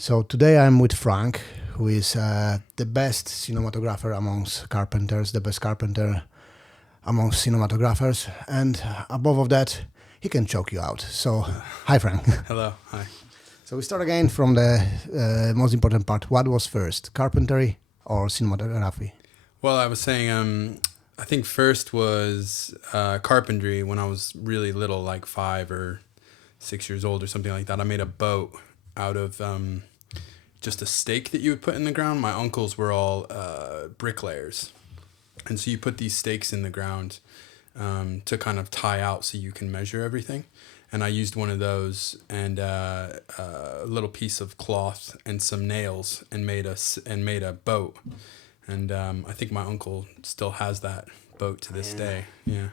So today I'm with Frank, who is the best cinematographer amongst carpenters, the best carpenter amongst cinematographers, and above of that, he can choke you out. So, hi Frank. Hello, hi. So we start again from the most important part. What was first, carpentry or cinematography? Well, I was saying, I think first was carpentry when I was really little, like 5 or 6 years old or something like that. I made a boat out of just a stake that you would put in the ground. My uncles were all bricklayers. And so you put these stakes in the ground to kind of tie out so you can measure everything. And I used one of those and a little piece of cloth and some nails and made a boat. And I think my uncle still has that boat to this day. Yeah.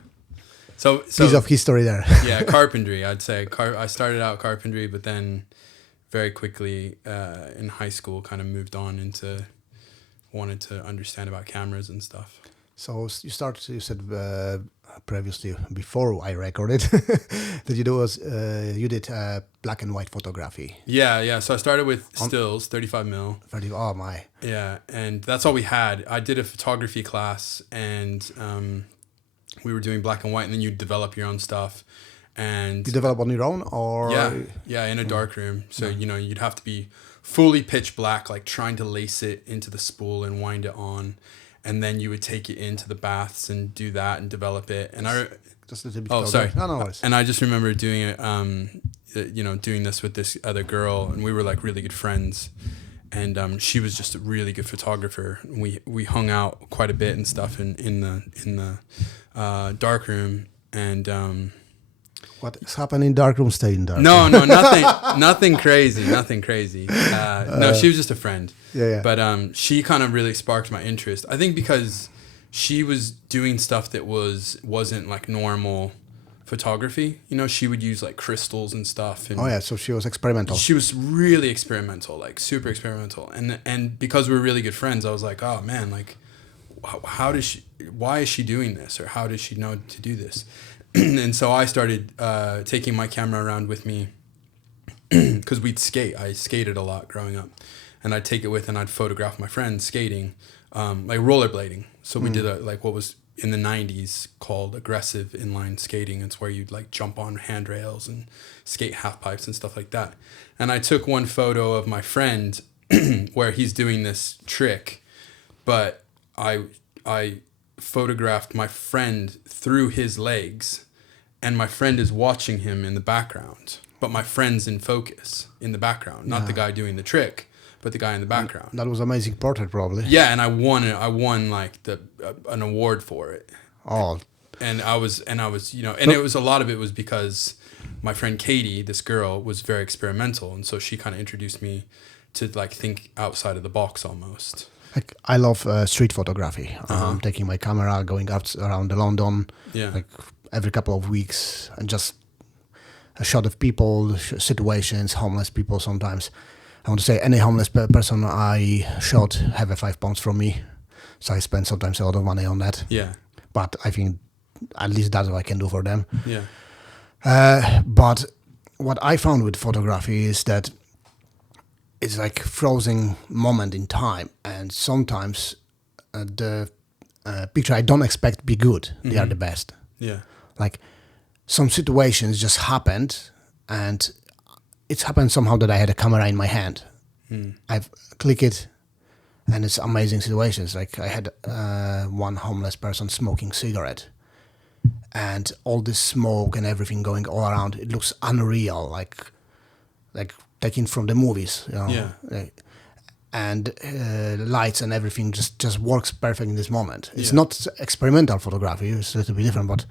So piece of history there. Yeah, carpentry. I'd say I started out carpentry, but then very quickly in high school kind of moved on into wanted to understand about cameras and stuff. So you said previously, before I recorded, that you did black and white photography. Yeah. So I started with stills, 35 mil. 30, oh my. Yeah, and that's all we had. I did a photography class, and we were doing black and white, and then you develop your own stuff. And you develop on your own, or yeah, in a dark room. So you'd have to be fully pitch black, like trying to lace it into the spool and wind it on. And then you would take it into the baths and do that and develop it. And just a little bit. Oh, sorry. No worries. And I just remember doing it, doing this with this other girl, and we were like really good friends. And she was just a really good photographer. We hung out quite a bit and stuff in the dark room. And what is happening in dark room? Stay in dark. No, nothing crazy. No, she was just a friend. Yeah. But she kind of really sparked my interest. I think because she was doing stuff that wasn't like normal photography. She would use like crystals and stuff. And so she was experimental. She was really experimental, like super experimental. And because we were really good friends, I was like, oh man, like why is she doing this? Or how does she know to do this? And so I started taking my camera around with me because we'd skate. I skated a lot growing up. And I'd take it with and I'd photograph my friends skating, like rollerblading. So we did what was in the 90s called aggressive inline skating. It's where you'd like jump on handrails and skate half pipes and stuff like that. And I took one photo of my friend where he's doing this trick, but I photographed my friend through his legs, and my friend is watching him in the background, but my friend's in focus in the background, not the guy doing the trick, but the guy in the background. That was amazing portrait, probably. Yeah, and I won like an award for it. Oh. And I was it was a lot of it was because my friend Katie, this girl, was very experimental, and so she kind of introduced me to like think outside of the box almost. Like I love street photography. Taking my camera, going out around London, like every couple of weeks, and just a shot of people, situations, homeless people. Sometimes I want to say any homeless person I shot have a £5 from me, so I spend sometimes a lot of money on that. Yeah, but I think at least that's what I can do for them. Yeah. But what I found with photography is that it's like frozen moment in time, and sometimes the picture I don't expect be good. They are the best. Yeah. Like some situations just happened, and it's happened somehow that I had a camera in my hand. I've clicked it, and it's amazing situations. Like I had one homeless person smoking cigarette, and all this smoke and everything going all around. It looks unreal, like taken from the movies, Yeah. And lights and everything just works perfect in this moment. It's not experimental photography; it's a little bit different, but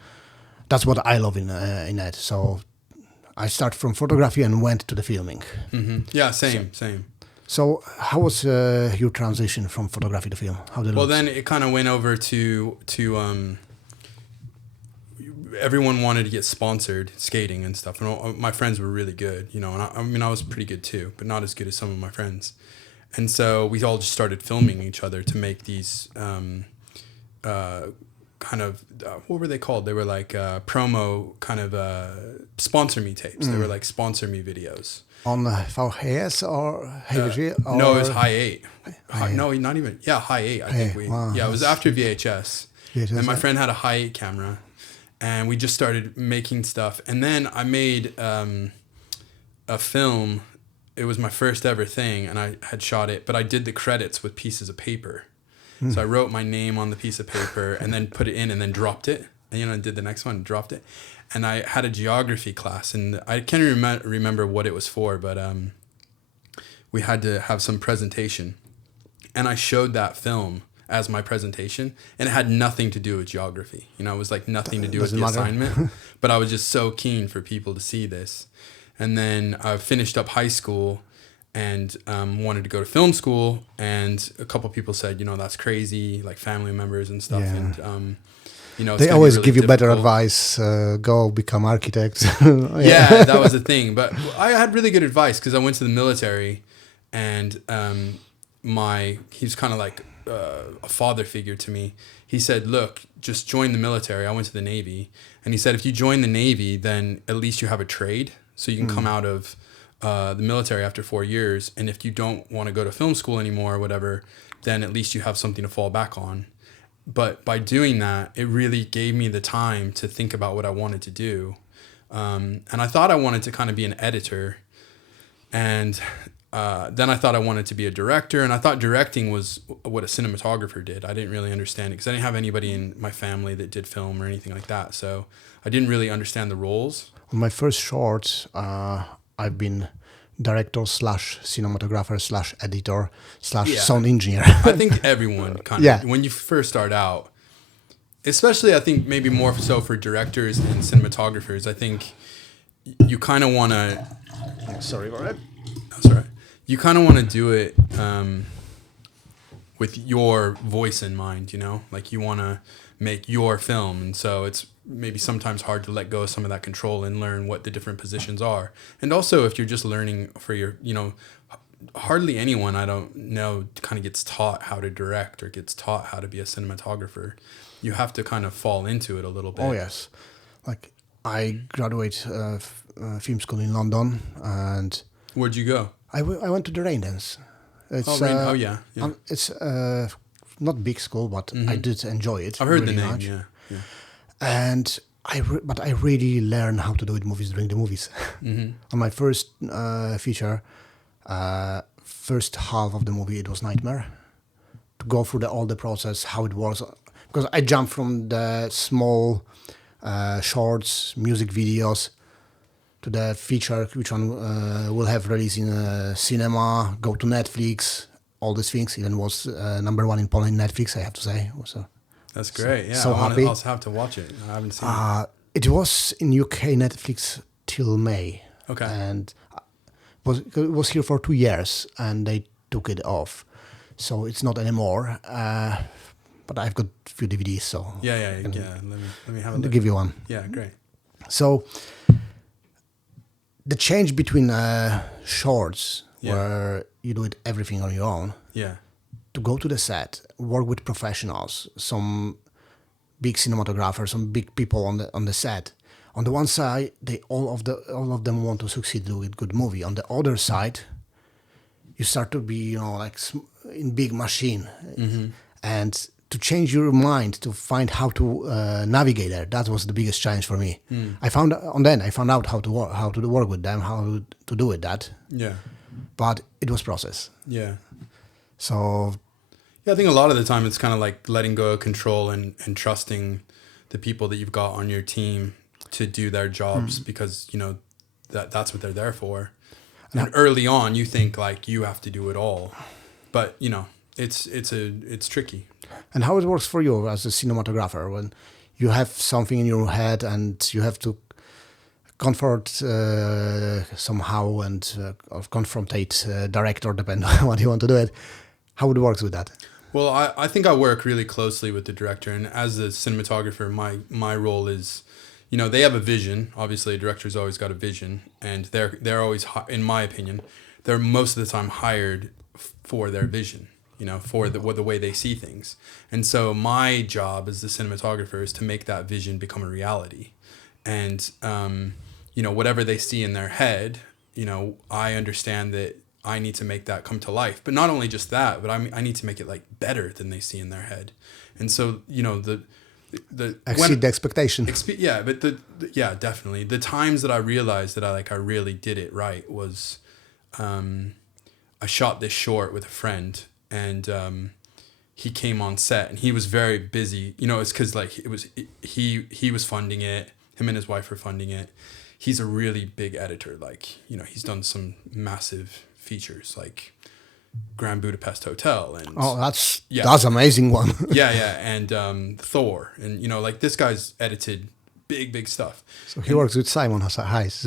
that's what I love in it. So I started from photography and went to the filming. Mm-hmm. Yeah, same. So how was your transition from photography to film? How did it look? Then it kind of went over to everyone wanted to get sponsored skating and stuff, and all, my friends were really good, and I was pretty good too, but not as good as some of my friends. And so we all just started filming each other to make these kind of what were they called? They were like promo kind of sponsor me tapes. They were like sponsor me videos. On VHS or HVG? No, it was High 8. No, not even. Yeah, High 8. I think we. Wow, yeah, it was after VHS. VHS, And my friend had a High 8 camera, and we just started making stuff. And then I made a film. It was my first ever thing, and I had shot it, but I did the credits with pieces of paper. So I wrote my name on the piece of paper and then put it in and then dropped it. And, did the next one, dropped it. And I had a geography class, and I can't remember what it was for, but we had to have some presentation. And I showed that film as my presentation, and it had nothing to do with geography. It was like nothing to do with the assignment. But I was just so keen for people to see this. And then I finished up high school and wanted to go to film school, and a couple people said, that's crazy, like family members and stuff. Yeah. And they always give you better advice. Go become architects. Yeah, that was the thing. But I had really good advice because I went to the military, and he's kind of like a father figure to me. He said, look, just join the military. I went to the Navy, and he said, if you join the Navy, then at least you have a trade, so you can come out of the military after 4 years, and if you don't want to go to film school anymore or whatever, then at least you have something to fall back on. But by doing that, it really gave me the time to think about what I wanted to do. And I thought I wanted to kind of be an editor, and then I thought I wanted to be a director, and I thought directing was what a cinematographer did. I didn't really understand it because I didn't have anybody in my family that did film or anything like that, so I didn't really understand the roles. On my first short, I've been director / cinematographer / editor / sound engineer. I think everyone kind of, when you first start out, especially I think maybe more so for directors and cinematographers, I think you kind of want to... Sorry about that. That's all right. You kind of want to do it with your voice in mind, Like you want to make your film, and so it's maybe sometimes hard to let go of some of that control and learn what the different positions are. And also if you're just learning for your, hardly anyone I don't know kind of gets taught how to direct or gets taught how to be a cinematographer. You have to kind of fall into it a little bit. Oh yes, like I graduated film school in London, and where'd you go? I went to the Raindance. It's, yeah. It's not big school, but I did enjoy it. I've heard really the name, much. yeah. And but I really learned how to do it movies during the movies. On my first feature, first half of the movie, it was nightmare to go through all the process, how it works. Because I jumped from the small shorts, music videos, to the feature, which one will have release in cinema, go to Netflix, all these things. Even was number one in Poland Netflix, I have to say. So. That's great. Yeah, so happy. I'll also have to watch it. I haven't seen it. It was in UK Netflix till May. Okay. And it was here for 2 years, and they took it off, so it's not anymore. But I've got a few DVDs, so yeah. Let me have a look. Give you one. Yeah, great. So the change between shorts, where you do it everything on your own. Yeah. To go to the set, work with professionals, some big cinematographers, some big people on the set. On the one side, all of them want to succeed with good movie. On the other side, you start to be like in big machine, and to change your mind to find how to navigate there. That was the biggest challenge for me. I found out how to work with them, how to do it. But it was process. Yeah. So. Yeah, I think a lot of the time it's kind of like letting go of control and trusting the people that you've got on your team to do their jobs because, that's what they're there for. And early on, you think like you have to do it all, but it's tricky. And how it works for you as a cinematographer when you have something in your head and you have to comfort somehow and confrontate director, depending on what you want to do it. How it works with that? Well, I think I work really closely with the director, and as a cinematographer, my role is, they have a vision. Obviously, a director's always got a vision, and they're always, in my opinion, they're most of the time hired for their vision. for the way they see things. And so my job as the cinematographer is to make that vision become a reality. And, whatever they see in their head, I understand that I need to make that come to life. But not only just that, but I need to make it like better than they see in their head. And so, exceed the expectation. Definitely. The times that I realized that I really did it right was, I shot this short with a friend, and he came on set, and he was very busy. It's because he was funding it. Him and his wife were funding it. He's a really big editor. He's done some massive features like Grand Budapest Hotel, and that's amazing one. and Thor, and this guy's edited big stuff. So he works with Simon Hayes.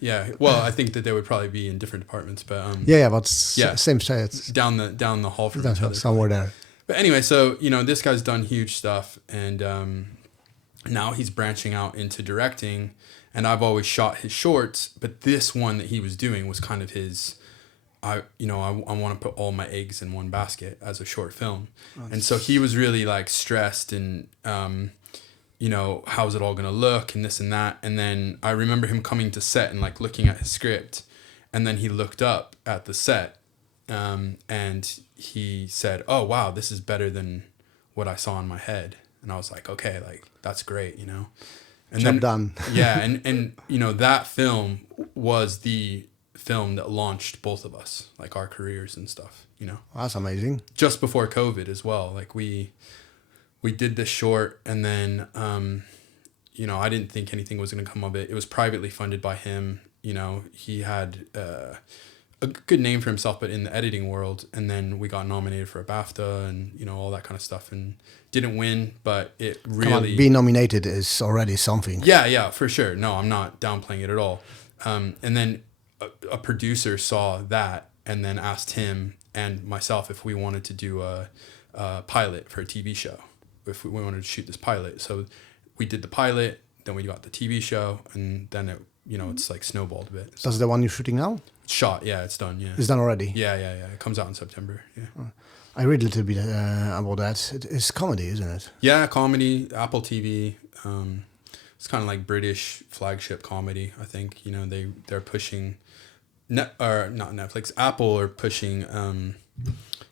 yeah. Well, I think that they would probably be in different departments, but same set. Down the hall from each other, somewhere there. But anyway, so this guy's done huge stuff, and now he's branching out into directing. And I've always shot his shorts, but this one that he was doing was kind of his. I want to put all my eggs in one basket as a short film, and so he was really stressed and how's it all gonna look and this and that. And then I remember him coming to set and looking at his script, and then he looked up at the set, and he said, "Oh wow, this is better than what I saw in my head." And I was like, "Okay, that's great, And Job done. Yeah, and that film was the film that launched both of us, our careers and stuff. That's amazing. Just before COVID as well, we did this short, and then I didn't think anything was going to come of it. It was privately funded by him. He had a good name for himself, but in the editing world. And then we got nominated for a BAFTA and all that kind of stuff, and didn't win, but it really being nominated is already something. Yeah, for sure. No, I'm not downplaying it at all. And then a producer saw that and then asked him and myself if we wanted to do a pilot for a TV show, if we wanted to shoot this pilot. So we did the pilot, then we got the TV show, and then it, it's snowballed a bit. So that's the one you're shooting now? It's shot, yeah, it's done, yeah. It's done already? Yeah. It comes out in September, yeah. I read a little bit about that. It's comedy, isn't it? Yeah, comedy, Apple TV. It's kind of like British flagship comedy, I think. They're pushing, not Netflix, Apple are pushing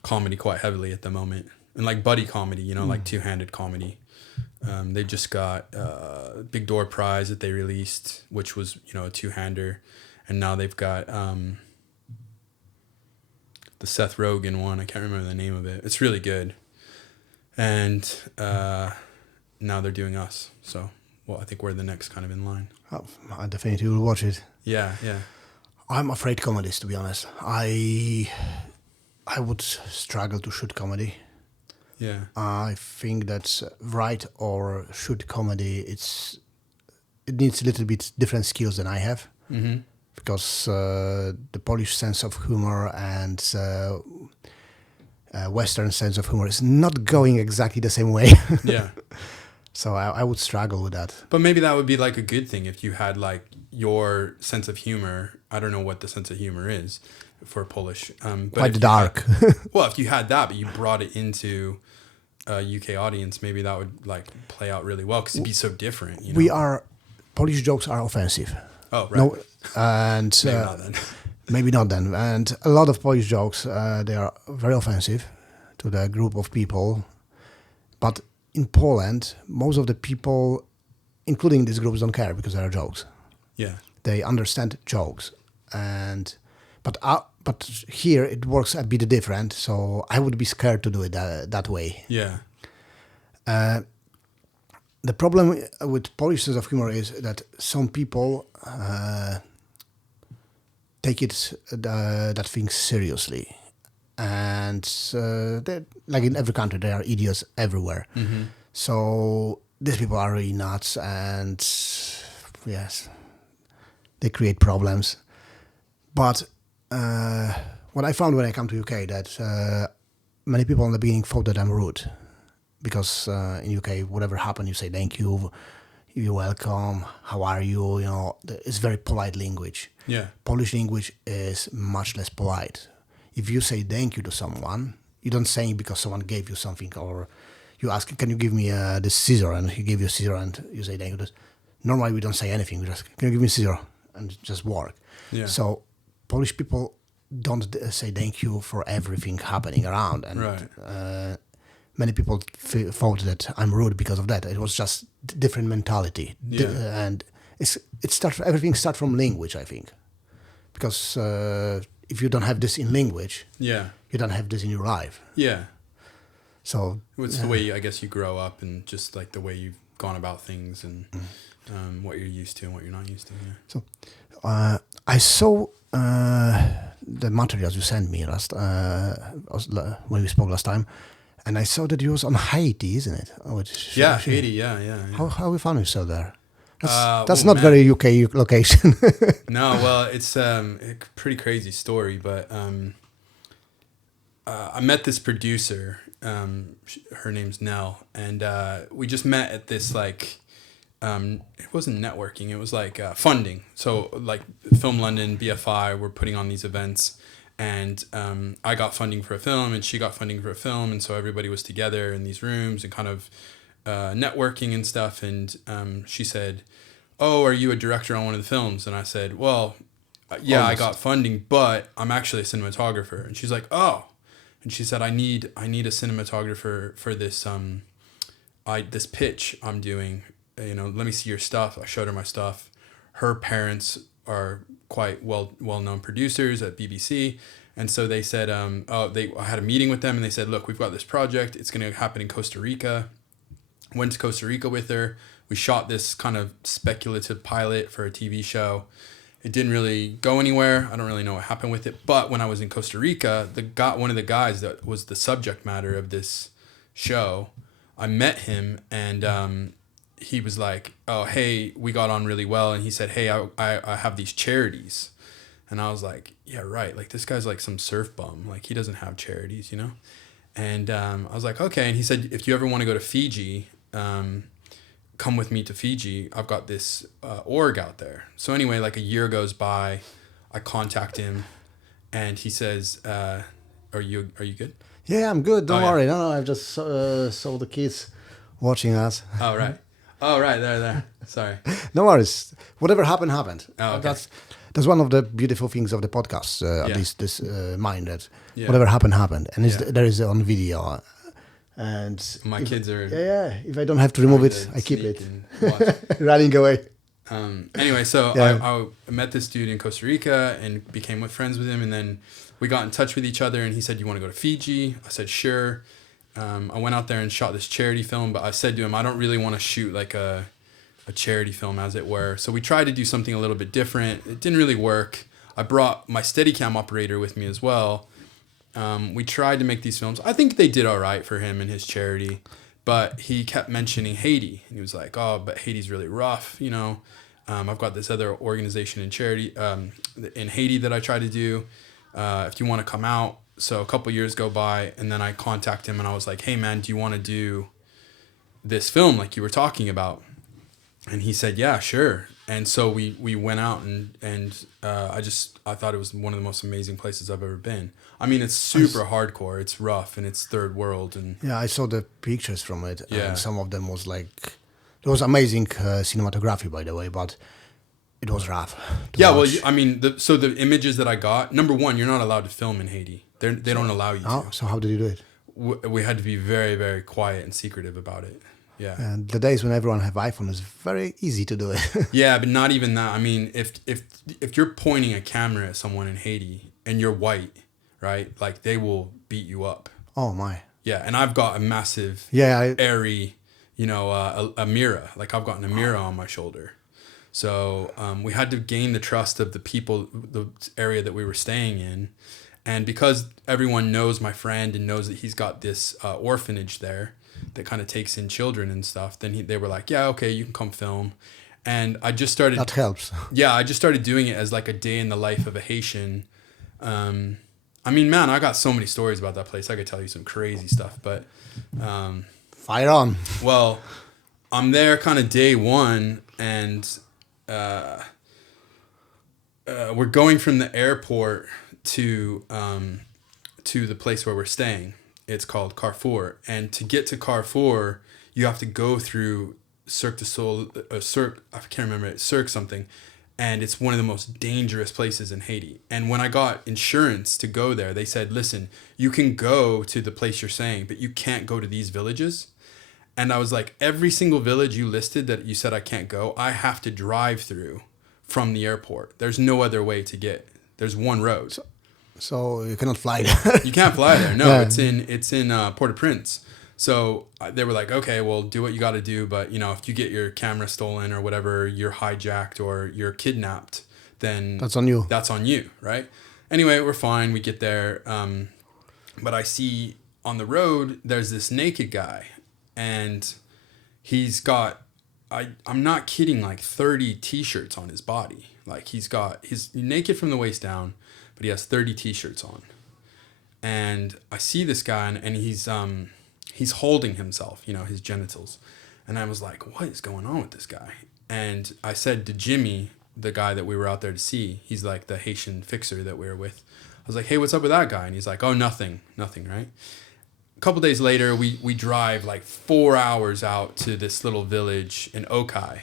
comedy quite heavily at the moment. And buddy comedy, two-handed comedy. They just got Big Door Prize that they released, which was, a two-hander. And now they've got the Seth Rogen one. I can't remember the name of it. It's really good. And now they're doing us. So, I think we're the next kind of in line. Oh, I definitely will watch it. Yeah. I'm afraid comedies, to be honest. I would struggle to shoot comedy. Yeah. I think that write or shoot comedy, it needs a little bit different skills than I have. Mm-hmm. Because the Polish sense of humor and Western sense of humor is not going exactly the same way. Yeah. So I would struggle with that. But maybe that would be a good thing if you had your sense of humor. I don't know what the sense of humor is for Polish. But quite dark. If you had that, but you brought it into a UK audience, maybe that would play out really well because it'd be so different. Polish jokes are offensive. Oh, right. No, and maybe not then. Maybe not then. And a lot of Polish jokes, they are very offensive to the group of people. But in Poland, most of the people, including these groups, don't care because they are jokes. Yeah. They understand jokes, but here it works a bit different. So I would be scared to do it that way. Yeah. The problem with Polish sense of humor is that some people take that thing seriously, and in every country there are idiots everywhere. Mm-hmm. So these people are really nuts, and yes, they create problems. But what I found when I come to UK that many people in the beginning thought that I'm rude. Because in UK, whatever happened, you say thank you, you're welcome, how are you? It's very polite language. Yeah. Polish language is much less polite. if you say thank you to someone, you don't say it because someone gave you something, or you ask, can you give me this scissor, and he gave you a scissor, and you say thank you. Normally we don't say anything. We just, can you give me a scissor, and just work. Yeah. So Polish people don't say thank you for everything happening around, and Right. Many people thought that I'm rude because of that. It was just different mentality, Yeah. and everything starts from language, I think, because if you don't have this in language, Yeah. you don't have this in your life. Yeah. So It's the way I guess you grow up, and just like the way you've gone about things, and what you're used to and what you're not used to. Yeah. So I saw the materials you sent me when we spoke last time, and I saw that you was on Haiti, isn't it? Yeah, Haiti. Yeah. How we found yourself there? That's well, not man. very UK location. No, well, it's a pretty crazy story, but I met this producer. Her name's Nell, and we just met at this like. It wasn't networking. It was like funding. So like Film London, BFI were putting on these events, and I got funding for a film, and she got funding for a film, and so everybody was together in these rooms and kind of networking and stuff. And she said, "Oh, are you a director on one of the films?" And I said, "Well, yeah, Almost. I got funding, but I'm actually a cinematographer." And she's like, "Oh," and she said, "I need a cinematographer for this this pitch I'm doing. Let me see your stuff." I showed her my stuff. Her parents are quite well-known producers at BBC. And so they said, I had a meeting with them, and they said, "Look, we've got this project. It's going to happen in Costa Rica." Went to Costa Rica with her. We shot this kind of speculative pilot for a TV show. It didn't really go anywhere. I don't really know what happened with it. But when I was in Costa Rica, one of the guys that was the subject matter of this show, I met him, and he was like, "Oh, hey, we got on really well." And he said, "Hey, I have these charities." And I was like, "Yeah, right. Like, this guy's like some surf bum. Like, he doesn't have charities, And I was like, "Okay." And he said, "If you ever want to go to Fiji, come with me to Fiji. I've got this org out there." So anyway, like a year goes by, I contact him, and he says, "Are you good?" Yeah, I'm good. Don't Oh, yeah. worry. No, I just saw the kids watching us. Oh, right. Oh, right. There. Sorry. No worries. Whatever happened. Oh, okay. That's one of the beautiful things of the podcast. At Yeah. least this mind that Yeah. whatever happened, and Yeah. there is on video. And My kids are if I don't have to remove it, trying to I keep sneak it and watch. running away. Anyway, so Yeah. I met this dude in Costa Rica and became friends with him, and then we got in touch with each other, and he said, "You want to go to Fiji?" I said, "Sure." I went out there and shot this charity film, but I said to him, "I don't really want to shoot like a charity film, as it were." So we tried to do something a little bit different. It didn't really work. I brought my Steadicam operator with me as well. We tried to make these films. I think they did all right for him and his charity, but he kept mentioning Haiti, and he was like, "Oh, but Haiti's really rough, I've got this other organization in charity in Haiti that I try to do. If you want to come out." So a couple years go by, and then I contact him, and I was like, "Hey, man, do you want to do this film like you were talking about?" And he said, "Yeah, sure." And so we went out, and I thought it was one of the most amazing places I've ever been. I mean, it's super hardcore. It's rough, and it's third world. And Yeah, I saw the pictures from it. Yeah. And some of them was like, it was amazing cinematography, by the way, but it was rough. to watch. I mean, the images that I got, number one, you're not allowed to film in Haiti. They don't allow you Oh, to. so how did you do it? We had to be very, very quiet and secretive about it. Yeah. And the days when everyone have iPhone is very easy to do it. Yeah, but not even that. I mean, if you're pointing a camera at someone in Haiti and you're white, right? Like, they will beat you up. Oh my. Yeah, and I've got a massive, Yeah, airy, a mirror. Like, I've got a mirror on my shoulder. So we had to gain the trust of the people, the area that we were staying in. And because everyone knows my friend and knows that he's got this orphanage there that kind of takes in children and stuff, then they were like, "Yeah, okay, you can come film." And I just started... that helps. Yeah, I just started doing it as like a day in the life of a Haitian. I mean, man, I got so many stories about that place. I could tell you some crazy stuff, but... Fire on. Well, I'm there kind of day one, and we're going from the airport to to the place where we're staying. It's called Carrefour. And to get to Carrefour, you have to go through Cirque du Soleil, I can't remember it, Cirque something. And it's one of the most dangerous places in Haiti. And when I got insurance to go there, they said, listen, you can go to the place you're saying, but you can't go to these villages. And I was like, every single village you listed that you said I can't go, I have to drive through from the airport. There's no other way to get. There's one road. So you cannot fly there. You can't fly there. No, it's in Port-au-Prince. So they were like, okay, well, do what you got to do. But, if you get your camera stolen or whatever, you're hijacked or you're kidnapped, then that's on you. That's on you, right? Anyway, we're fine. We get there. But I see on the road, there's this naked guy. And he's got, I'm not kidding, like 30 T-shirts on his body. Like he's naked from the waist down, but he has 30 T-shirts on. And I see this guy and he's holding himself, his genitals. And I was like, what is going on with this guy? And I said to Jimmy, the guy that we were out there to see, he's like the Haitian fixer that we were with. I was like, hey, what's up with that guy? And he's like, oh, nothing, right? A couple days later, we drive like 4 hours out to this little village in Okai.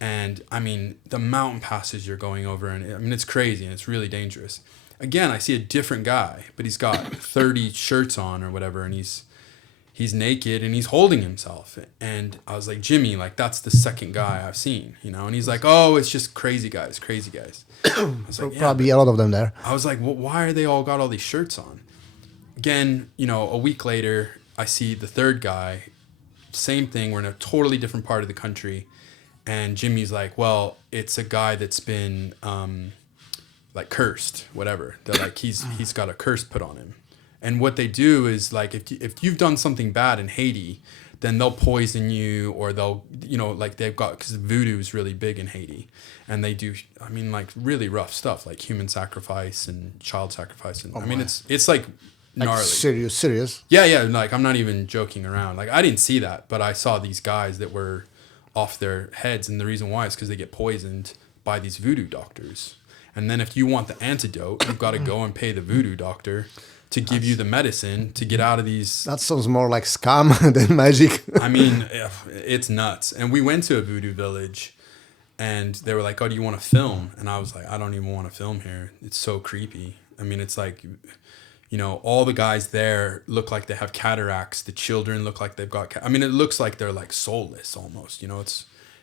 And I mean, the mountain passes you're going over, and I mean, it's crazy and it's really dangerous. Again, I see a different guy, but he's got 30 shirts on or whatever, and he's naked and he's holding himself. And I was like, Jimmy, like that's the second guy I've seen, and he's like, oh, it's just crazy guys. I was like, probably a lot of them there. I was like, well, why are they all got all these shirts on? Again, a week later, I see the third guy, same thing. We're in a totally different part of the country. And Jimmy's like, well, it's a guy that's been like cursed, whatever. They're like, he's got a curse put on him. And what they do is like, if you've done something bad in Haiti, then they'll poison you, or they'll, like they've got, because voodoo is really big in Haiti. And they do, I mean, like really rough stuff, like human sacrifice and child sacrifice. And it's like gnarly. Like serious. Yeah. Like I'm not even joking around. Like I didn't see that, but I saw these guys that were off their heads. And the reason why is because they get poisoned by these voodoo doctors. And then if you want the antidote, you've got to go and pay the voodoo doctor to give you the medicine to get out of these. That sounds more like scam than magic. I mean, it's nuts. And we went to a voodoo village and they were like, oh, do you want to film? And I was like, I don't even want to film here. It's so creepy. I mean, it's like, all the guys there look like they have cataracts. The children look like they've got, it looks like they're like soulless almost,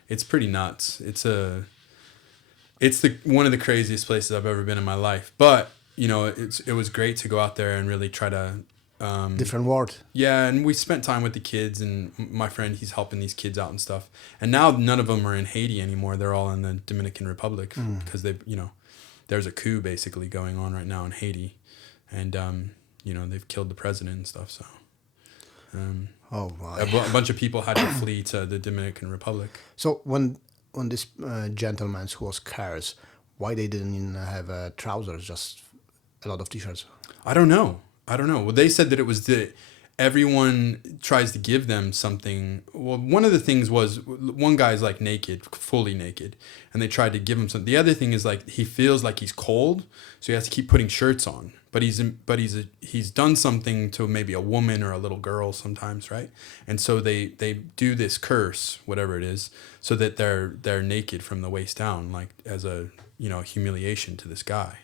it's pretty nuts. It's one of the craziest places I've ever been in my life. But, it was great to go out there and really try to, different world. Yeah. And we spent time with the kids, and my friend, he's helping these kids out and stuff. And now none of them are in Haiti anymore. They're all in the Dominican Republic because there's a coup basically going on right now in Haiti. And, they've killed the president and stuff. So, a bunch of people had to flee to the Dominican Republic. So when this gentleman who was cars, why they didn't have trousers, just a lot of T-shirts? I don't know. Well, they said that it was everyone tries to give them something. Well, one of the things was one guy's like naked, fully naked, and they tried to give him something. The other thing is like he feels like he's cold, so he has to keep putting shirts on. But he's done something to maybe a woman or a little girl sometimes, right? And so they do this curse, whatever it is, so that they're naked from the waist down, like as a humiliation to this guy.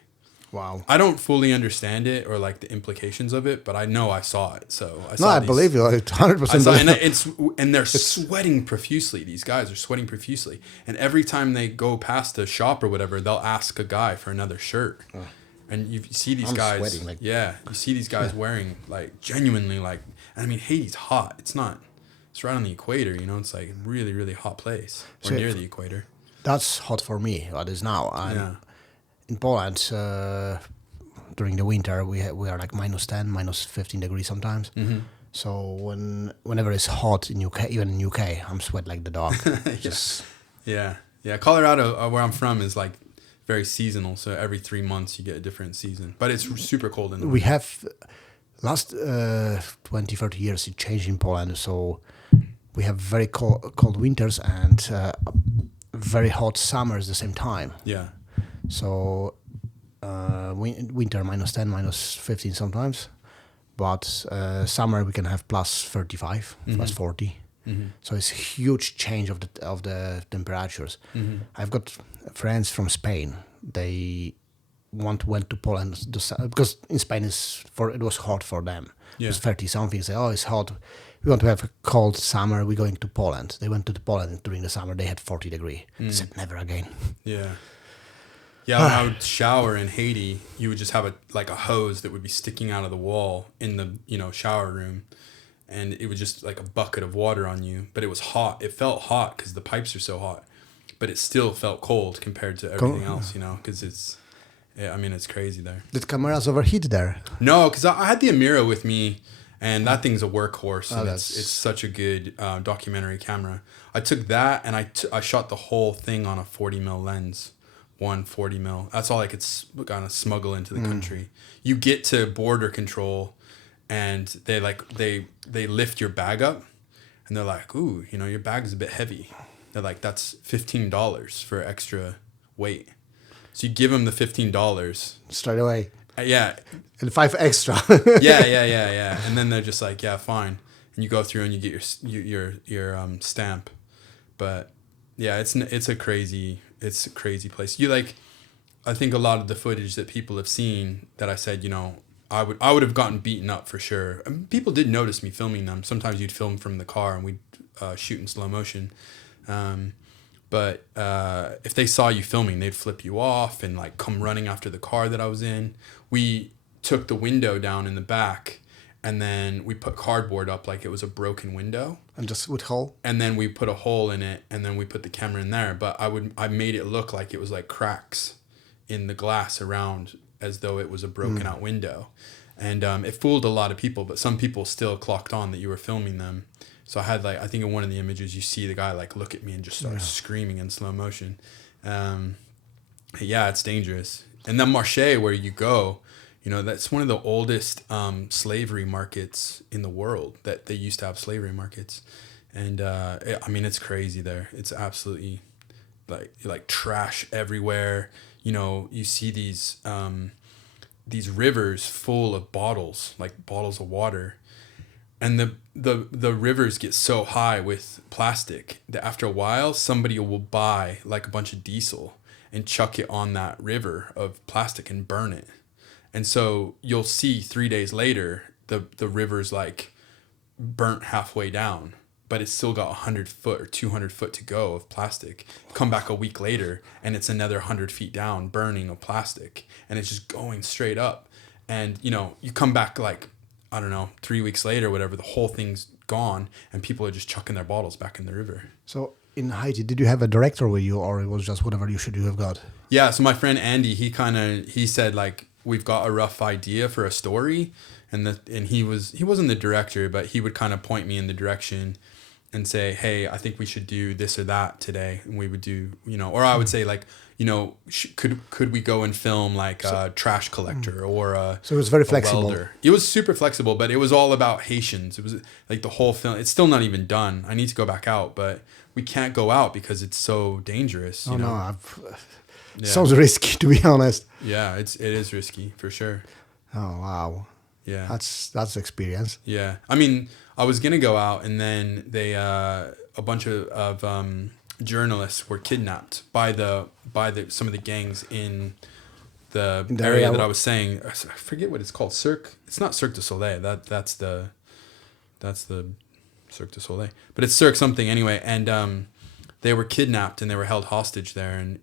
Wow. I don't fully understand it or like the implications of it, but I know I saw it. So I believe you. 100%. And they're sweating profusely. These guys are sweating profusely, and every time they go past a shop or whatever, they'll ask a guy for another shirt. And you see these guys, sweating, you see these guys wearing like genuinely like, and I mean, Haiti's hot. It's right on the equator, it's like a really, really hot place or near the equator. That's hot for me. That is now. In Poland, during the winter, we are like -10, -15 degrees sometimes. Mm-hmm. So whenever it's hot in UK, even in UK, I'm sweat like the dog. Yeah. Colorado, where I'm from, is like very seasonal. So every 3 months you get a different season. But it's super cold in the winter. We have last 20, 30 years it changed in Poland. So we have very cold winters and very hot summers at the same time. Yeah. So winter -10, -15 sometimes. but summer we can have plus 35, plus 40. So it's a huge change of the temperatures. I've got friends from Spain. They went to Poland because in Spain it was hot for them. It was 30 something. Say, oh, it's hot. We want to have a cold summer. We're going to Poland. They went to Poland during the summer. They had 40 degrees. They said never again. Yeah. Yeah, when I would shower in Haiti, you would just have a hose that would be sticking out of the wall in the shower room, and it was just like a bucket of water on you. But it was hot. It felt hot because the pipes are so hot, but it still felt cold compared to everything else. Because it's crazy there. Did cameras overheat there? No, because I had the Amira with me, and that thing's a workhorse. And it's such a good documentary camera. I took that and I shot the whole thing on a 40mm lens. 140mm. That's all I could kind of smuggle into the country. You get to border control, and they lift your bag up, and they're like, "Ooh, your bag is a bit heavy." They're like, "That's $15 for extra weight." So you give them the $15 straight away. Yeah, and 5 extra. yeah. And then they're just like, "Yeah, fine." And you go through and you get your stamp. But yeah, it's a crazy place. I think a lot of the footage that people have seen that I said, I would have gotten beaten up for sure. I mean, people did notice me filming them. Sometimes you'd film from the car and we'd shoot in slow motion. But if they saw you filming, they'd flip you off and come running after the car that I was in. We took the window down in the back, and then we put cardboard up like it was a broken window. And just with hole? And then we put a hole in it, and then we put the camera in there. But I made it look like it was like cracks in the glass around, as though it was a broken out window. And it fooled a lot of people, but some people still clocked on that you were filming them. So I had I think in one of the images you see the guy look at me and just start screaming in slow motion. Yeah, it's dangerous. And then Marché, where you go, that's one of the oldest slavery markets in the world. That they used to have slavery markets, and it's crazy there. It's absolutely like trash everywhere. You see these rivers full of bottles, like bottles of water, and the rivers get so high with plastic that after a while somebody will buy a bunch of diesel and chuck it on that river of plastic and burn it. And so you'll see 3 days later, the river's burnt halfway down, but it's still got 100 foot or 200 foot to go of plastic. Come back a week later, and it's another 100 feet down, burning of plastic, and it's just going straight up. And you come back 3 weeks later, whatever, the whole thing's gone, and people are just chucking their bottles back in the river. So in Haiti, did you have a director with you, or it was just whatever you have got? Yeah. So my friend Andy, he said we've got a rough idea for a story, and he wasn't the director, but he would kind of point me in the direction and say, hey, I think we should do this or that today, and we would do, or I would say could we go and film a trash collector or so it was very flexible. Welder. It was super flexible, but it was all about Haitians. It was the whole film. It's still not even done. I need to go back out, but we can't go out because it's so dangerous. No, sounds risky, to be honest. Yeah, it is risky for sure. Oh wow. Yeah, that's experience. Yeah, I mean, I was gonna go out, and then they a bunch of journalists were kidnapped by some of the gangs in the area that I was saying. I forget what it's called. It's not Cirque du Soleil. That's the Cirque du Soleil, but it's Cirque something anyway. And they were kidnapped and they were held hostage there, and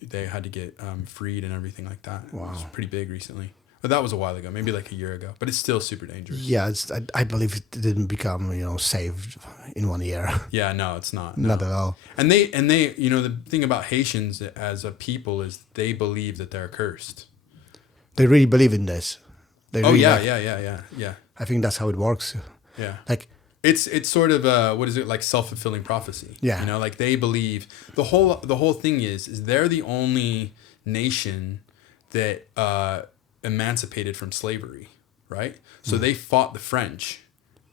they had to get freed and everything like that. Wow. It was pretty big recently. But that was a while ago, maybe a year ago. But it's still super dangerous. Yeah, I believe it didn't become saved in 1 year. Yeah, no, it's not. No. Not at all. And they the thing about Haitians as a people is they believe that they're cursed. They really believe in this. Yeah. I think that's how it works. Yeah. It's sort of self-fulfilling prophecy. Yeah. They believe the whole thing is they're the only nation that emancipated from slavery, right? So they fought the French,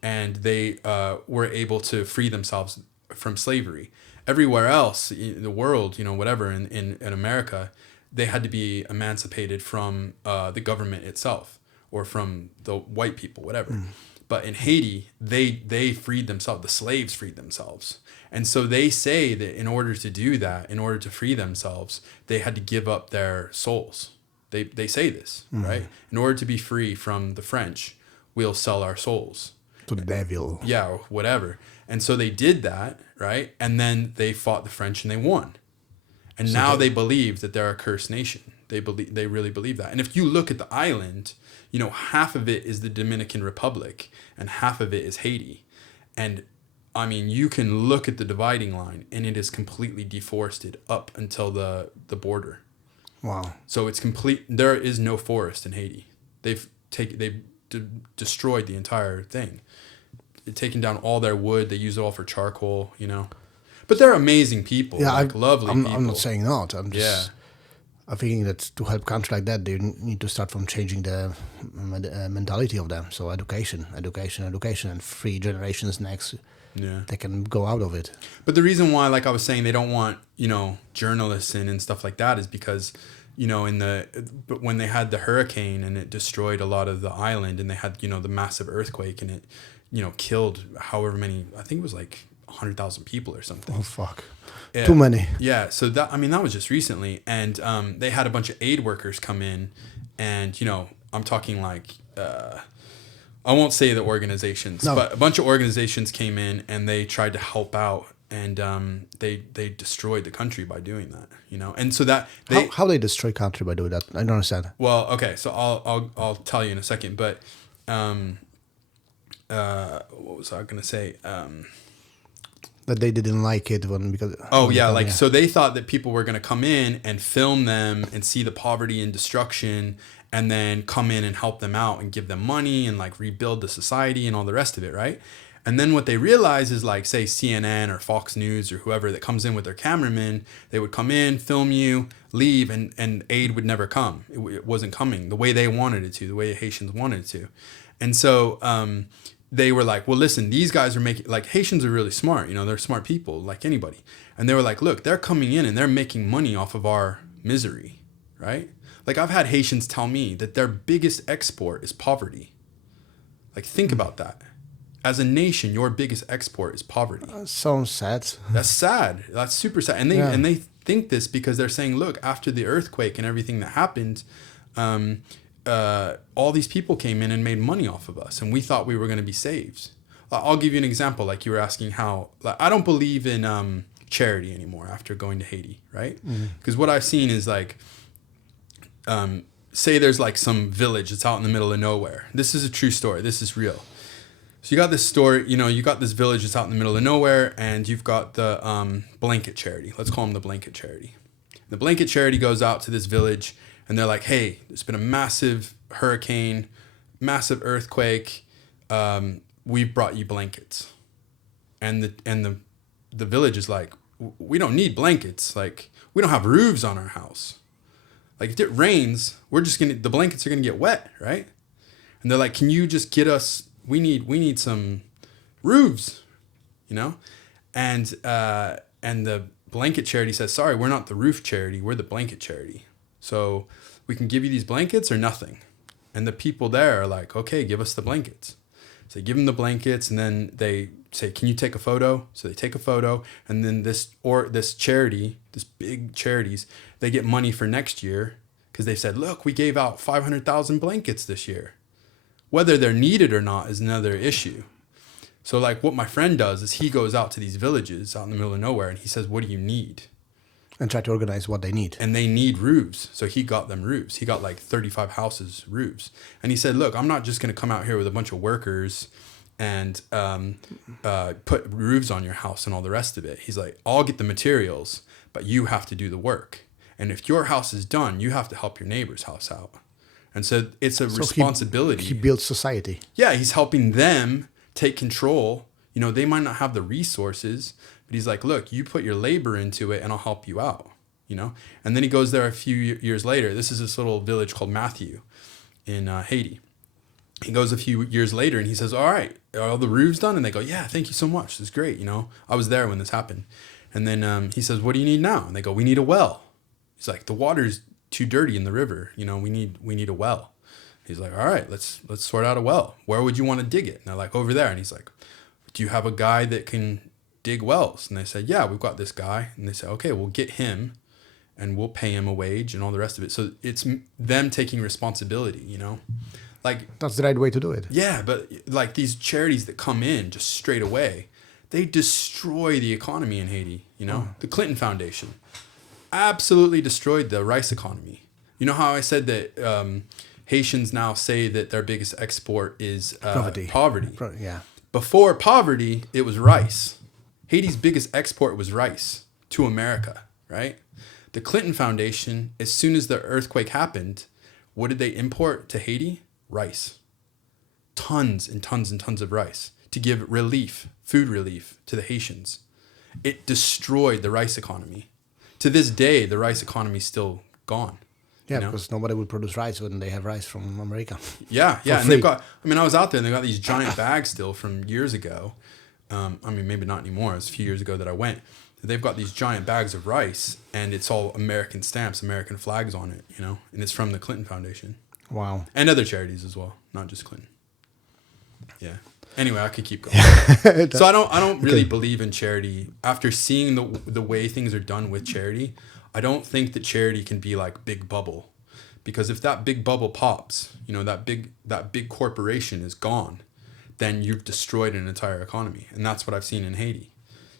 and they were able to free themselves from slavery. Everywhere else in the world, whatever, in America, they had to be emancipated from the government itself, or from the white people, whatever. But in Haiti, they freed themselves. The slaves freed themselves. And so they say that in order to do that, in order to free themselves, they had to give up their souls. They say this, right? In order to be free from the French, we'll sell our souls. To the devil. Yeah, or whatever. And so they did that, right? And then they fought the French and they won. And so now they believe that they're a cursed nation. They really believe that. And if you look at the island, you know, half of it is the Dominican Republic and half of it is Haiti. And I mean, you can look at the dividing line and it is completely deforested up until the border. Wow. So it's complete. There is no forest in Haiti. They've destroyed the entire thing. They've taken down all their wood. They use it all for charcoal, you know. But they're amazing people. Yeah, lovely people. I'm not saying not. I'm just... Yeah. I'm thinking that to help countries like that, they need to start from changing the mentality of them. So education, and 3 generations next, they can go out of it. But the reason why, like I was saying, they don't want, you know, journalists in and stuff like that is because, you know, when they had the hurricane and it destroyed a lot of the island, and they had, you know, the massive earthquake and it, you know, killed however many, I think it was like 100,000 people or something. Oh, fuck. Yeah. Too many. Yeah. So that was just recently. And they had a bunch of aid workers come in and, you know, I'm talking like, I won't say the organizations, but a bunch of organizations came in and they tried to help out, and they destroyed the country by doing that, you know? And so that how they destroy country by doing that? I don't understand. Well, okay. So I'll tell you in a second, but what was I going to say? That they didn't like it so they thought that people were going to come in and film them and see the poverty and destruction, and then come in and help them out and give them money and like rebuild the society and all the rest of it, right? And then what they realize is, like, say CNN or Fox News or whoever that comes in with their cameraman, they would come in, film you, leave, and aid would never come. It wasn't coming the way they wanted it to, the way Haitians wanted it to. And so they were like, well, listen, these guys are making, like, Haitians are really smart, you know, they're smart people like anybody. And they were like, look, they're coming in and they're making money off of our misery, right? Like, I've had Haitians tell me that their biggest export is poverty. Like, think about that. As a nation, your biggest export is poverty. Sounds sad. That's sad. That's super sad. And they think this because they're saying, look, after the earthquake and everything that happened, all these people came in and made money off of us, and we thought we were going to be saved. I'll give you an example. Like, you were asking how, like, I don't believe in charity anymore after going to Haiti, right? Because what I've seen is, like, say there's like some village that's out in the middle of nowhere. This is a true story. This is real. So you got this story, you know, you got this village that's out in the middle of nowhere, and you've got the blanket charity. Let's call them the blanket charity. The blanket charity goes out to this village, and they're like, hey, there's been a massive hurricane, massive earthquake. We've brought you blankets. And the village is like, we don't need blankets. Like, we don't have roofs on our house. Like, if it rains, the blankets are gonna get wet, right? And they're like, can you just get us, we need some roofs, you know? And the blanket charity says, sorry, we're not the roof charity, we're the blanket charity. So we can give you these blankets or nothing. And the people there are like, okay, give us the blankets. So they give them the blankets, and then they say, can you take a photo? So they take a photo, and then this charity, this big charities, they get money for next year because they said, look, we gave out 500,000 blankets this year. Whether they're needed or not is another issue. So, like, what my friend does is he goes out to these villages out in the middle of nowhere, and he says, what do you need? And try to organize what they need. And they need roofs. So he got them roofs. He got like 35 houses roofs. And he said, look, I'm not just going to come out here with a bunch of workers and put roofs on your house and all the rest of it. He's like, I'll get the materials, but you have to do the work. And if your house is done, you have to help your neighbor's house out. And so it's a responsibility. He builds society. Yeah, he's helping them take control. You know, they might not have the resources, but he's like, look, you put your labor into it and I'll help you out, you know? And then he goes there a few years later. This is this little village called Matthew in Haiti. He goes a few years later and he says, all right, are all the roofs done? And they go, yeah, thank you so much. This is great, you know? I was there when this happened. And then he says, what do you need now? And they go, we need a well. He's like, the water's too dirty in the river. You know, we need a well. He's like, all right, let's sort out a well. Where would you want to dig it? And they're like, over there. And he's like, do you have a guy that can dig wells? And they said, yeah, we've got this guy. And they said, okay, we'll get him and we'll pay him a wage and all the rest of it. So it's them taking responsibility, you know? Like, that's the right way to do it. Yeah, but like these charities that come in just straight away, they destroy the economy in Haiti, you know? The Clinton Foundation absolutely destroyed the rice economy. You know how I said that Haitians now say that their biggest export is poverty. Yeah. Before poverty, it was rice. Haiti's biggest export was rice to America, right? The Clinton Foundation, as soon as the earthquake happened, what did they import to Haiti? Rice. Tons and tons and tons of rice to give relief, food relief to the Haitians. It destroyed the rice economy. To this day, the rice economy is still gone. Yeah, because nobody will produce rice when they have rice from America. Yeah. And they've got, I mean, I was out there and they got these giant bags still from years ago. I mean, maybe not anymore. It was a few years ago that I went. They've got these giant bags of rice and it's all American stamps, American flags on it, you know, and it's from the Clinton Foundation. Wow. And other charities as well, not just Clinton. Yeah. Anyway, I could keep going. So I don't really believe in charity. After seeing the way things are done with charity, I don't think that charity can be like big bubble. Because if that big bubble pops, you know, that big corporation is gone, then you've destroyed an entire economy. And that's what I've seen in Haiti.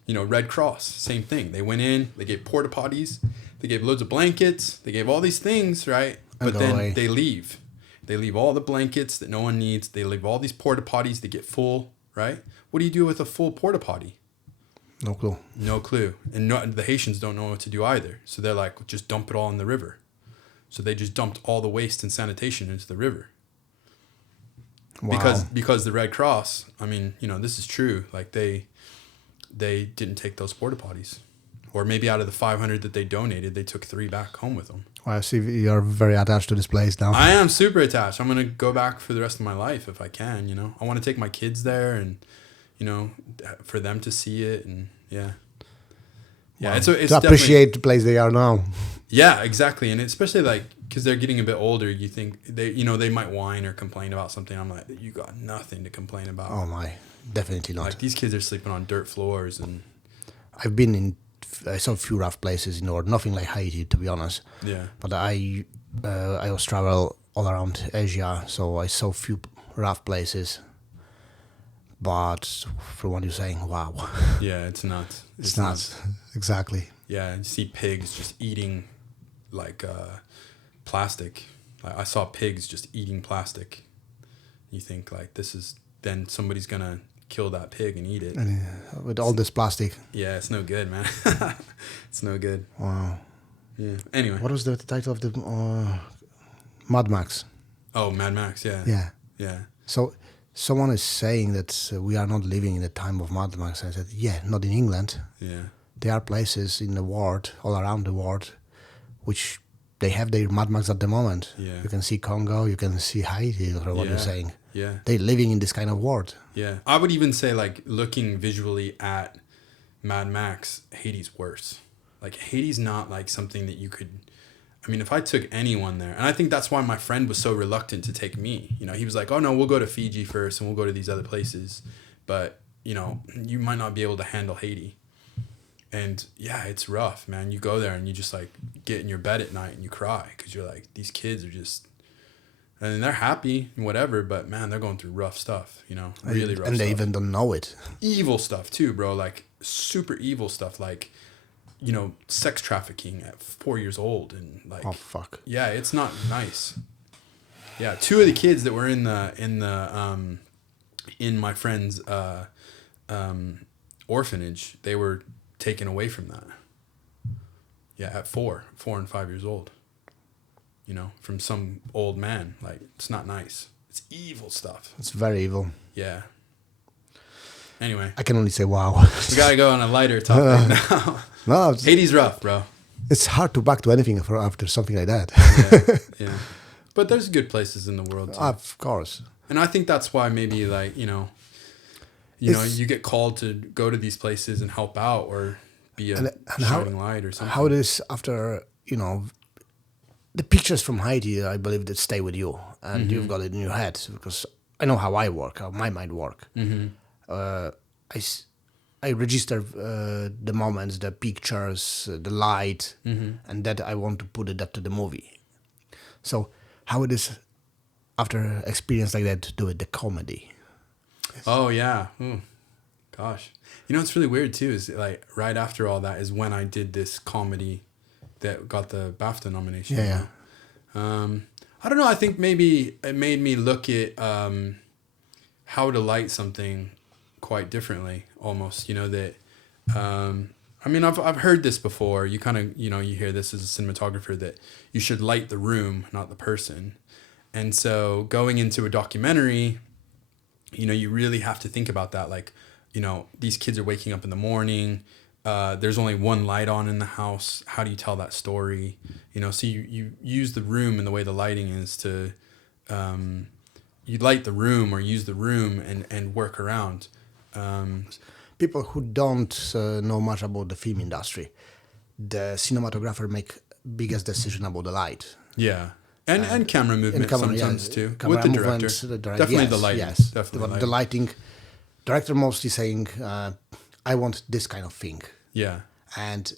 You know, Red Cross, same thing. They went in, they gave porta potties, they gave loads of blankets, they gave all these things, right? But then they leave. They leave all the blankets that no one needs. They leave all these porta potties that get full, right? What do you do with a full porta potty? No clue. No clue. And the Haitians don't know what to do either. So they're like, just dump it all in the river. So they just dumped all the waste and sanitation into the river. Wow. Because the Red Cross, I mean, you know, this is true. Like they didn't take those porta potties. Or maybe out of the 500 that they donated, they took 3 back home with them. Well, I see you're very attached to this place now. I am super attached. I'm going to go back for the rest of my life if I can, you know. I want to take my kids there and, you know, for them to see it and, yeah. Yeah, wow. it's to appreciate the place they are now. Yeah, exactly. And especially like, because they're getting a bit older, you think, they might whine or complain about something. I'm like, you got nothing to complain about. Oh my, definitely not. Like these kids are sleeping on dirt floors and... I saw a few rough places in the north, nothing like Haiti, to be honest. Yeah. But I was travel all around Asia, so I saw a few rough places. But from what you're saying, wow. Yeah, it's nuts. It's nuts. Exactly. Yeah, you see pigs just eating like plastic. I saw pigs just eating plastic. You think like then somebody's gonna kill that pig and eat it. And, with all this plastic. Yeah, it's no good, man. It's no good. Wow. Yeah. Anyway. What was the title of the Mad Max? Oh, Mad Max, yeah. Yeah. Yeah. So someone is saying that we are not living in the time of Mad Max. I said, yeah, not in England. Yeah. There are places in the world, all around the world, which they have their Mad Max at the moment. Yeah. You can see Congo, you can see Haiti, or what you're saying. Yeah. They're living in this kind of world. Yeah. I would even say, like, looking visually at Mad Max, Haiti's worse. Like, Haiti's not, like, something that you could... I mean, if I took anyone there... And I think that's why my friend was so reluctant to take me. You know, he was like, oh, no, we'll go to Fiji first, and we'll go to these other places. But, you know, you might not be able to handle Haiti. And, yeah, it's rough, man. You go there, and you just, like, get in your bed at night, and you cry. Because you're like, these kids are just... And they're happy and whatever, but man, they're going through rough stuff, you know, really rough stuff. And they even don't know it. Evil stuff too, bro, like super evil stuff, like, you know, sex trafficking at 4 years old and like... Oh, fuck. Yeah, it's not nice. Yeah, 2 of the kids that were in my friend's orphanage, they were taken away from that. Yeah, at 4 and 5 years old. You know, from some old man. Like, it's not nice. It's evil stuff. It's very evil. Yeah. Anyway. I can only say wow. We gotta go on a lighter topic now. No, Haiti's rough, bro. It's hard to back to anything after something like that. Yeah. But there's good places in the world, too. Of course. And I think that's why maybe, like, you know, you get called to go to these places and help out or be a shining light or something. How it is after, you know... the pictures from Haiti, I believe, that stay with you, and you've got it in your head, because I know how I work, how my mind work. I register the moments, the pictures, the light, and that I want to put it up to the movie. So how it is after experience like that to do it, the comedy? Oh yeah. Ooh. Gosh. You know what's really weird too is like right after all that is when I did this comedy that got the BAFTA nomination. Yeah. I don't know. I think maybe it made me look at how to light something quite differently almost, you know, that I mean I've heard this before. You kind of, you know, you hear this as a cinematographer that you should light the room, not the person. And so going into a documentary, you know, you really have to think about that. Like, you know, these kids are waking up in the morning. There's only one light on in the house. How do you tell that story? You know, so you use the room and the way the lighting is to, you light the room or use the room and work around. People who don't know much about the film industry, the cinematographer make biggest decision about the light. Yeah. And camera movement sometimes too. Camera With the director. Definitely yes, the lighting. Yes, definitely the lighting. Director mostly saying, I want this kind of thing. Yeah. And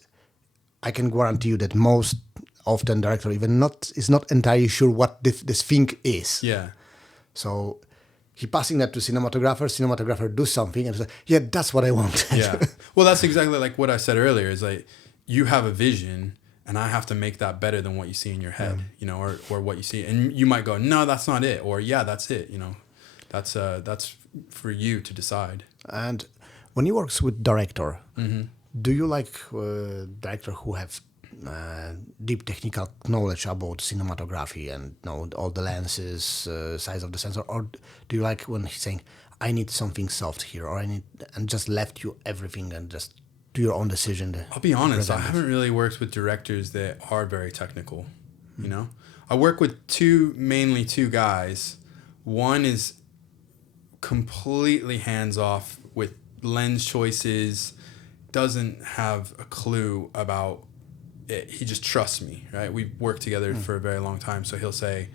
I can guarantee you that most often director is not entirely sure what this thing is. Yeah. So he passing that to cinematographer do something and say, yeah, that's what I want. Yeah. Well, that's exactly like what I said earlier is like you have a vision and I have to make that better than what you see in your head, you know, or what you see. And you might go, no, that's not it. Or yeah, that's it. You know, that's for you to decide. And when you work with director, do you like director who have deep technical knowledge about cinematography and know all the lenses, size of the sensor, or do you like when he's saying, I need something soft here, or I need, and just left you everything and just do your own decision? I'll be honest, I haven't really worked with directors that are very technical, you know? I work with mainly two guys. One is completely hands-off with lens choices, doesn't have a clue about it. He just trusts me, right? We've worked together for a very long time, so he'll say,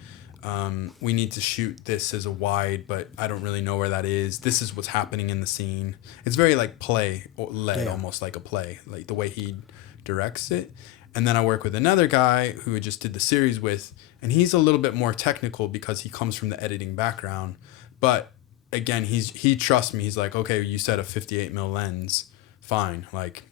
we need to shoot this as a wide, but I don't really know where that is. This is what's happening in the scene. It's very like play-led, almost like a play, like the way he directs it. And then I work with another guy who I just did the series with, and he's a little bit more technical because he comes from the editing background. But again, he trusts me. He's like, okay, you said a 58mm lens, fine, like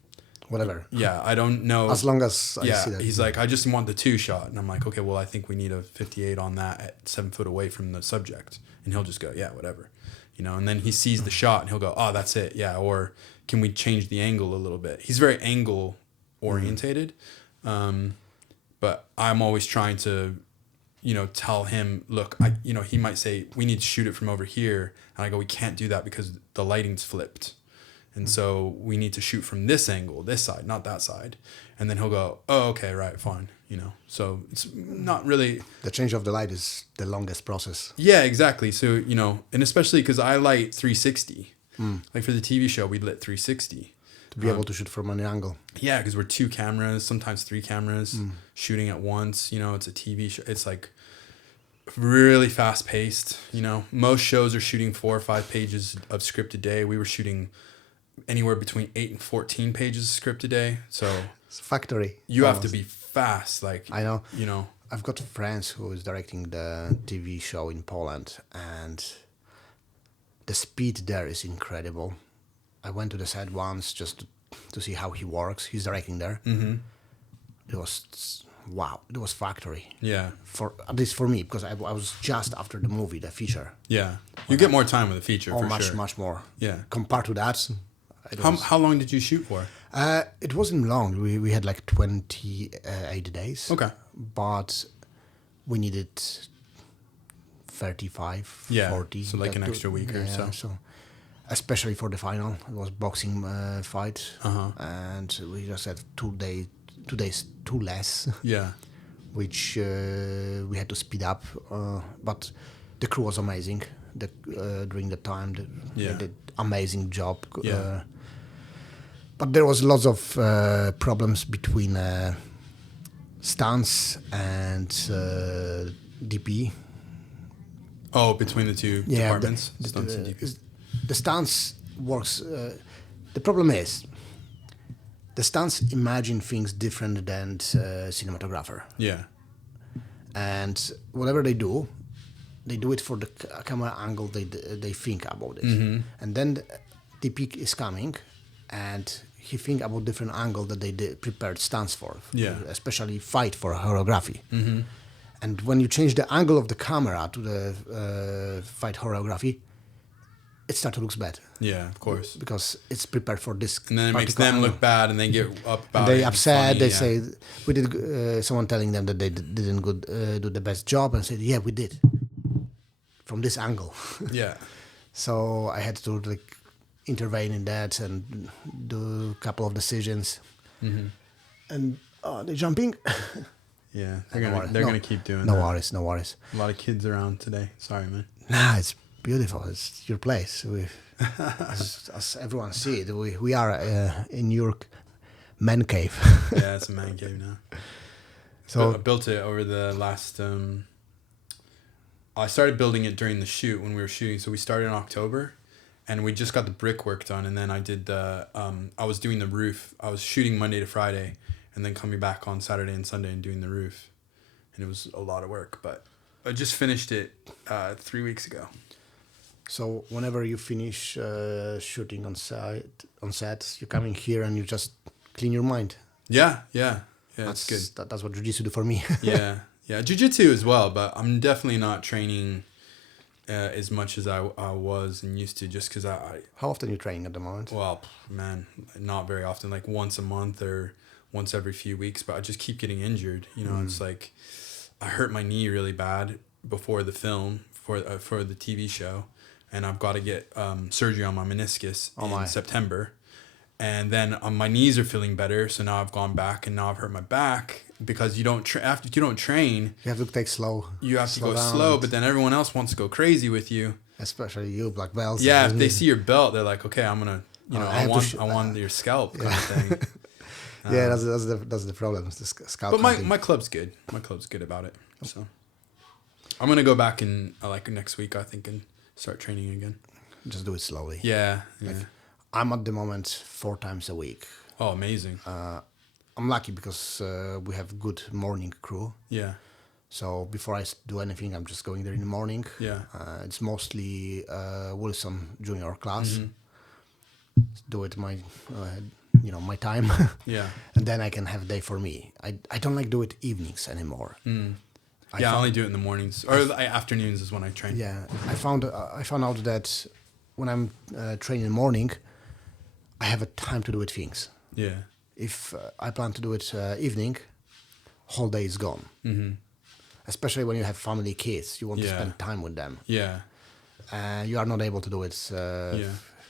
whatever. Yeah, I don't know. As long as I see that. He's like, I just want the 2-shot. And I'm like, okay, well, I think we need a 58 on that at 7 foot away from the subject. And he'll just go, yeah, whatever. You know, and then he sees the shot and he'll go, oh, that's it. Yeah. Or can we change the angle a little bit? He's very angle orientated. But I'm always trying to, you know, tell him, look, he might say, we need to shoot it from over here. And I go, we can't do that because the lighting's flipped. And so we need to shoot from this angle, this side, not that side. And then he'll go, oh, okay, right, fine. You know, so it's not really... The change of the light is the longest process. Yeah, exactly. So, you know, and especially because I light 360. Like for the TV show, we lit 360. To be able to shoot from any angle. Yeah, because we're 2 cameras, sometimes 3 cameras, shooting at once. You know, it's a TV show. It's like really fast paced. You know, most shows are shooting 4 or 5 pages of script a day. We were shooting anywhere between 8 and 14 pages of script a day. So it's factory. You have to be fast. Like, I know. You know, I've got friends who is directing the TV show in Poland, and the speed there is incredible. I went to the set once just to see how he works. He's directing there. It was wow. It was factory. Yeah. For at least for me, because I was just after the movie, the feature. Yeah. You get more time with the feature. Oh, for much sure. Much more. Yeah. Compared to that. How long did you shoot for? It wasn't long. We had like 28 days. Okay. But we needed 35, 40. So like an extra week or so. So especially for the final, it was boxing fight, and we just had 2 days too less. Yeah. Which we had to speed up, but the crew was amazing. During the time, they did amazing job. But there was lots of problems between stunts and DP. Oh, between the two departments, the, stunts and DP. the stunts works. The problem is, the stunts imagine things different than cinematographer, Yeah. and whatever they do it for the camera angle they think about it, and then the DP is coming, and he think about different angle that they prepared stunts for, especially fight for choreography. And when you change the angle of the camera to the fight choreography, it starts to look bad. Yeah, of course. Because it's prepared for this. And then it makes them look bad, and they get up about and they it. Upset. Funny, they say we did. Someone telling them that they didn't do the best job, and said, "Yeah, we did." From this angle. Yeah. So I had to intervene in that and do a couple of decisions. And they're jumping. Yeah, they're gonna keep doing no that. No worries. A lot of kids around today. Sorry, man. Nah, it's beautiful. It's your place. As everyone see it, we are in your man cave. Yeah, it's a man cave now. So I built it over the last. I started building it during the shoot when we were shooting. So we started in October, and we just got the brickwork done, and then I did the. I was doing the roof. I was shooting Monday to Friday, and then coming back on Saturday and Sunday and doing the roof, and it was a lot of work. But I just finished it 3 weeks ago. So whenever you finish shooting on set, you come in here and you just clean your mind. Yeah, that's good. That's what jiu-jitsu do for me. Yeah, jiu-jitsu as well, but I'm definitely not training as much as I was and used to, just because I. How often you training at the moment? Well, man, not very often, like once a month or once every few weeks, but I just keep getting injured. You know, It's like I hurt my knee really bad before the film, for the TV show, and I've got to get surgery on my meniscus in September. And then my knees are feeling better, so now I've gone back, and now I've hurt my back because you don't after you don't train. You have to take slow. You have to go slow, but then everyone else wants to go crazy with you. Especially you, black belts. Yeah, if they see your belt, they're like, okay, I'm gonna, I want your scalp kind of thing. Yeah, that's the problem. The scalp. But my club's good. My club's good about it. So I'm gonna go back in like next week, I think, and start training again. Just do it slowly. Yeah. I'm at the moment 4 times a week. Oh, amazing. I'm lucky because we have good morning crew. Yeah. So before I do anything, I'm just going there in the morning. Yeah. It's mostly Wilson Junior class. Do it my time. Yeah. And then I can have a day for me. I don't like do it evenings anymore. I only do it in the mornings or afternoons is when I train. Yeah. I found out that when I'm training in the morning, I have a time to do it things. Yeah. If I plan to do it evening, whole day is gone. Especially when you have family, kids, you want to spend time with them. Yeah. You are not able to do it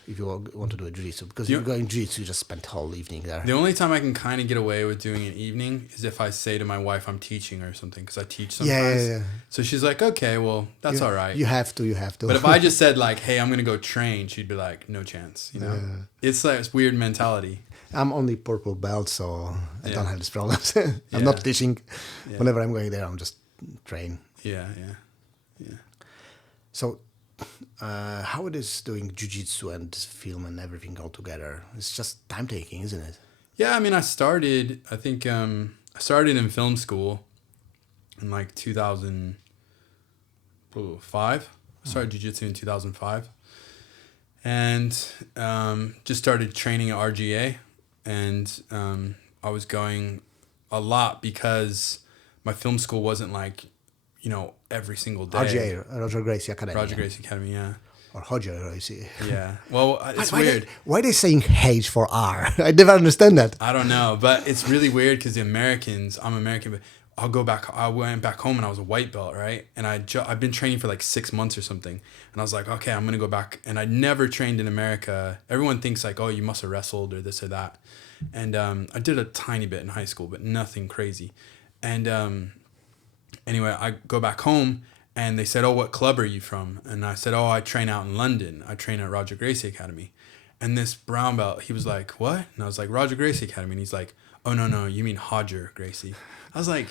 if you want to do a jiu-jitsu. Because if you go in jiu-jitsu, you just spend the whole evening there. The only time I can kind of get away with doing an evening is if I say to my wife I'm teaching or something, because I teach sometimes. Yeah. So she's like, okay, well, that's all right. You have to. But if I just said like, hey, I'm going to go train, she'd be like, no chance. You know, It's like this weird mentality. I'm only purple belt, so I don't have these problems. I'm not teaching. Yeah. Whenever I'm going there, I'm just train. Yeah. So, how it is doing jiu-jitsu and film and everything all together? It's just time taking, isn't it? Yeah, I mean, I started in film school in like 2005. I started jiu-jitsu in 2005. And just started training at RGA. And I was going a lot because my film school wasn't like, every single day. RGA, Roger Gracie Academy. Roger Gracie Academy, yeah. Or Roger Gracie. Yeah. Well, it's weird. Why are they saying H for R? I never understand that. I don't know, but it's really weird because I'm American, but I went back home and I was a white belt, right? And I've been training for like 6 months or something. And I was like, okay, I'm going to go back. And I never trained in America. Everyone thinks like, oh, you must have wrestled or this or that. And I did a tiny bit in high school, but nothing crazy. And anyway, I go back home and they said, oh, what club are you from? And I said, oh, I train out in London. I train at Roger Gracie Academy. And this brown belt, he was like, what? And I was like, Roger Gracie Academy. And he's like, oh, no, you mean Hodger Gracie. I was like,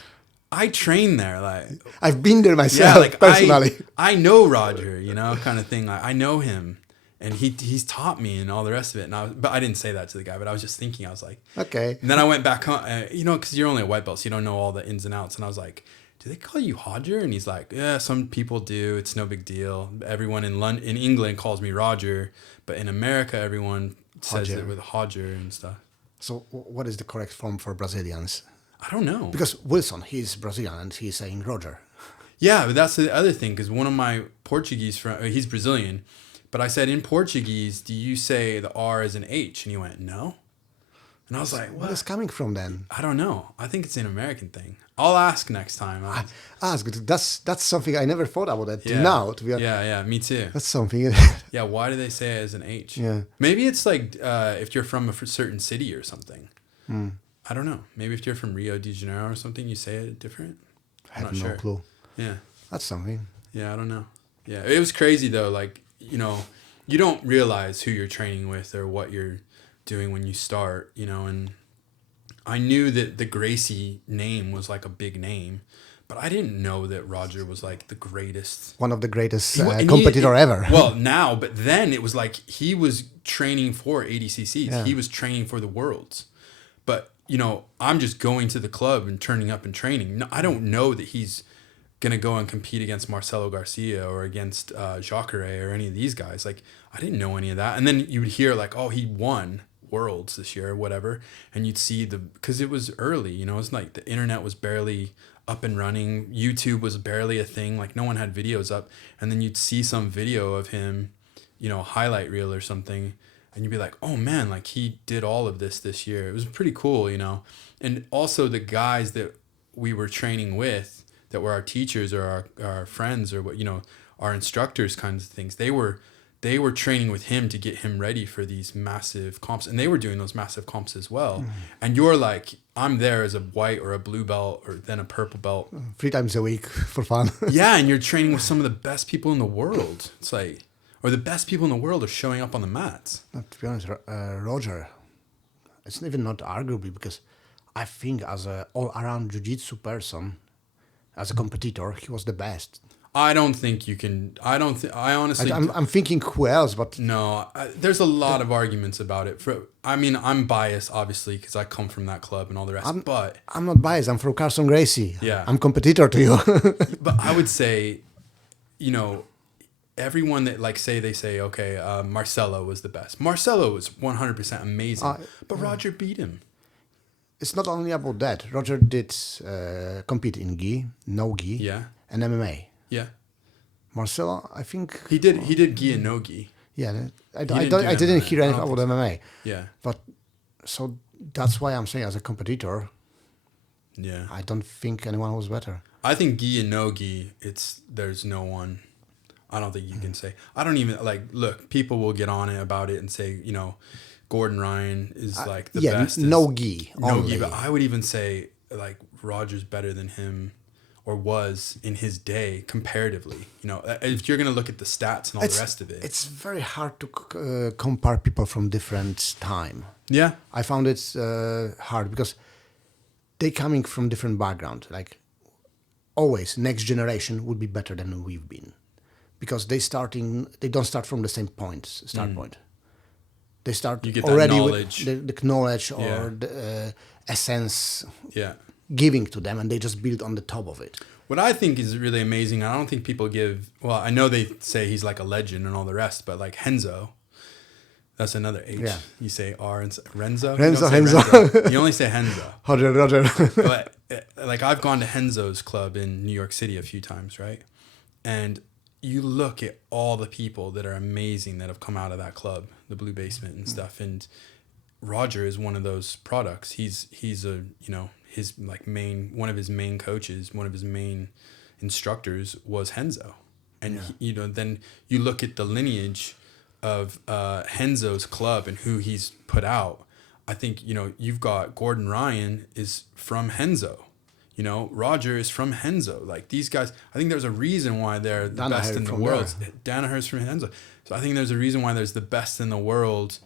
I trained there. Like, I've been there myself, personally. I know Roger, kind of thing. Like, I know him. And he's taught me and all the rest of it. But I didn't say that to the guy, but I was just thinking, I was like, okay. And then I went back home, because you're only a white belt, so you don't know all the ins and outs. And I was like, do they call you Hodger? And he's like, yeah, some people do. It's no big deal. Everyone in England calls me Roger, but in America, everyone says it with Hodger and stuff. So what is the correct form for Brazilians? I don't know. Because Wilson, he's Brazilian and he's saying Roger. Yeah, but that's the other thing, because one of my Portuguese friends, he's Brazilian, but I said, in Portuguese, do you say the R as an H? And he went, no. And I was like, what is coming from then? I don't know. I think it's an American thing. I'll ask next time. Ask. That's something I never thought about that till now. To be honest. Yeah, me too. That's something. Yeah, why do they say it as an H? Yeah. Maybe it's like if you're from a certain city or something. I don't know. Maybe if you're from Rio de Janeiro or something, you say it different. I have no clue. Yeah. That's something. Yeah, I don't know. Yeah, it was crazy though. Like, you don't realize who you're training with or what you're doing when you start, and I knew that the Gracie name was like a big name, but I didn't know that Roger was like the greatest. One of the greatest competitor ever. Well, now, but then it was like he was training for ADCCs. Yeah. He was training for the Worlds. But, I'm just going to the club and turning up and training. No, I don't know that he's going to go and compete against Marcelo Garcia or against Jacare or any of these guys. Like, I didn't know any of that. And then you would hear like, oh, he won Worlds this year or whatever. And you'd see because it was early, it's like the internet was barely up and running. YouTube was barely a thing. Like, no one had videos up. And then you'd see some video of him, highlight reel or something. And you'd be like, oh man, like he did all of this year. It was pretty cool, And also the guys that we were training with, that were our teachers or our friends or what, our instructors kinds of things. They were training with him to get him ready for these massive comps. And they were doing those massive comps as well. Mm. And you're like, I'm there as a white or a blue belt or then a purple belt. 3 times a week for fun. Yeah. And you're training with some of the best people in the world. It's like, or the best people in the world are showing up on the mats. To be honest, Roger, it's even not arguably, because I think as an all-around jiu-jitsu person, as a competitor, he was the best. I don't think you can. I honestly. I'm thinking who else, but no. There's a lot of arguments about it. I'm biased, obviously, because I come from that club and all the rest. But I'm not biased. I'm from Carson Gracie. Yeah, I'm competitor to you. But I would say, everyone that they say, okay, Marcelo was the best. Marcelo was 100% amazing, but Roger beat him. It's not only about that. Roger did compete in gi, no gi, and MMA. Yeah. Marcelo, I think he did gi and no gi. Yeah, I didn't hear anything about MMA. Yeah. But so that's why I'm saying, as a competitor, yeah, I don't think anyone was better. I think gi and no gi, there's no one. I don't think you can say. I don't even look, people will get on it about it and say, Gordon Ryan is like the best. No gi. No gi, but I would even say like Roger's better than him, or was in his day comparatively. If you're gonna look at the stats and all the rest of it, it's very hard to compare people from different time. Yeah, I found it hard because they coming from different background. Like always, next generation would be better than we've been, because they don't start from the same point. Point. They start already with the knowledge or the essence giving to them, and they just build on the top of it. What I think is really amazing, I don't think people I know they say he's like a legend and all the rest, but like Renzo, that's another H. Yeah. You say R and Renzo? Renzo. You only say Renzo. Roger. But like I've gone to Renzo's club in New York City a few times, right? And you look at all the people that are amazing that have come out of that club, the Blue Basement and stuff, and Roger is one of those products. He's a his one of his main coaches, one of his main instructors was Renzo, and then you look at the lineage of Renzo's club and who he's put out. I think you've got Gordon Ryan is from Renzo. Roger is from Renzo. Like these guys, I think there's a reason why they're the best in the world. Danaher's from Renzo. So I think there's a reason why there's the best in the world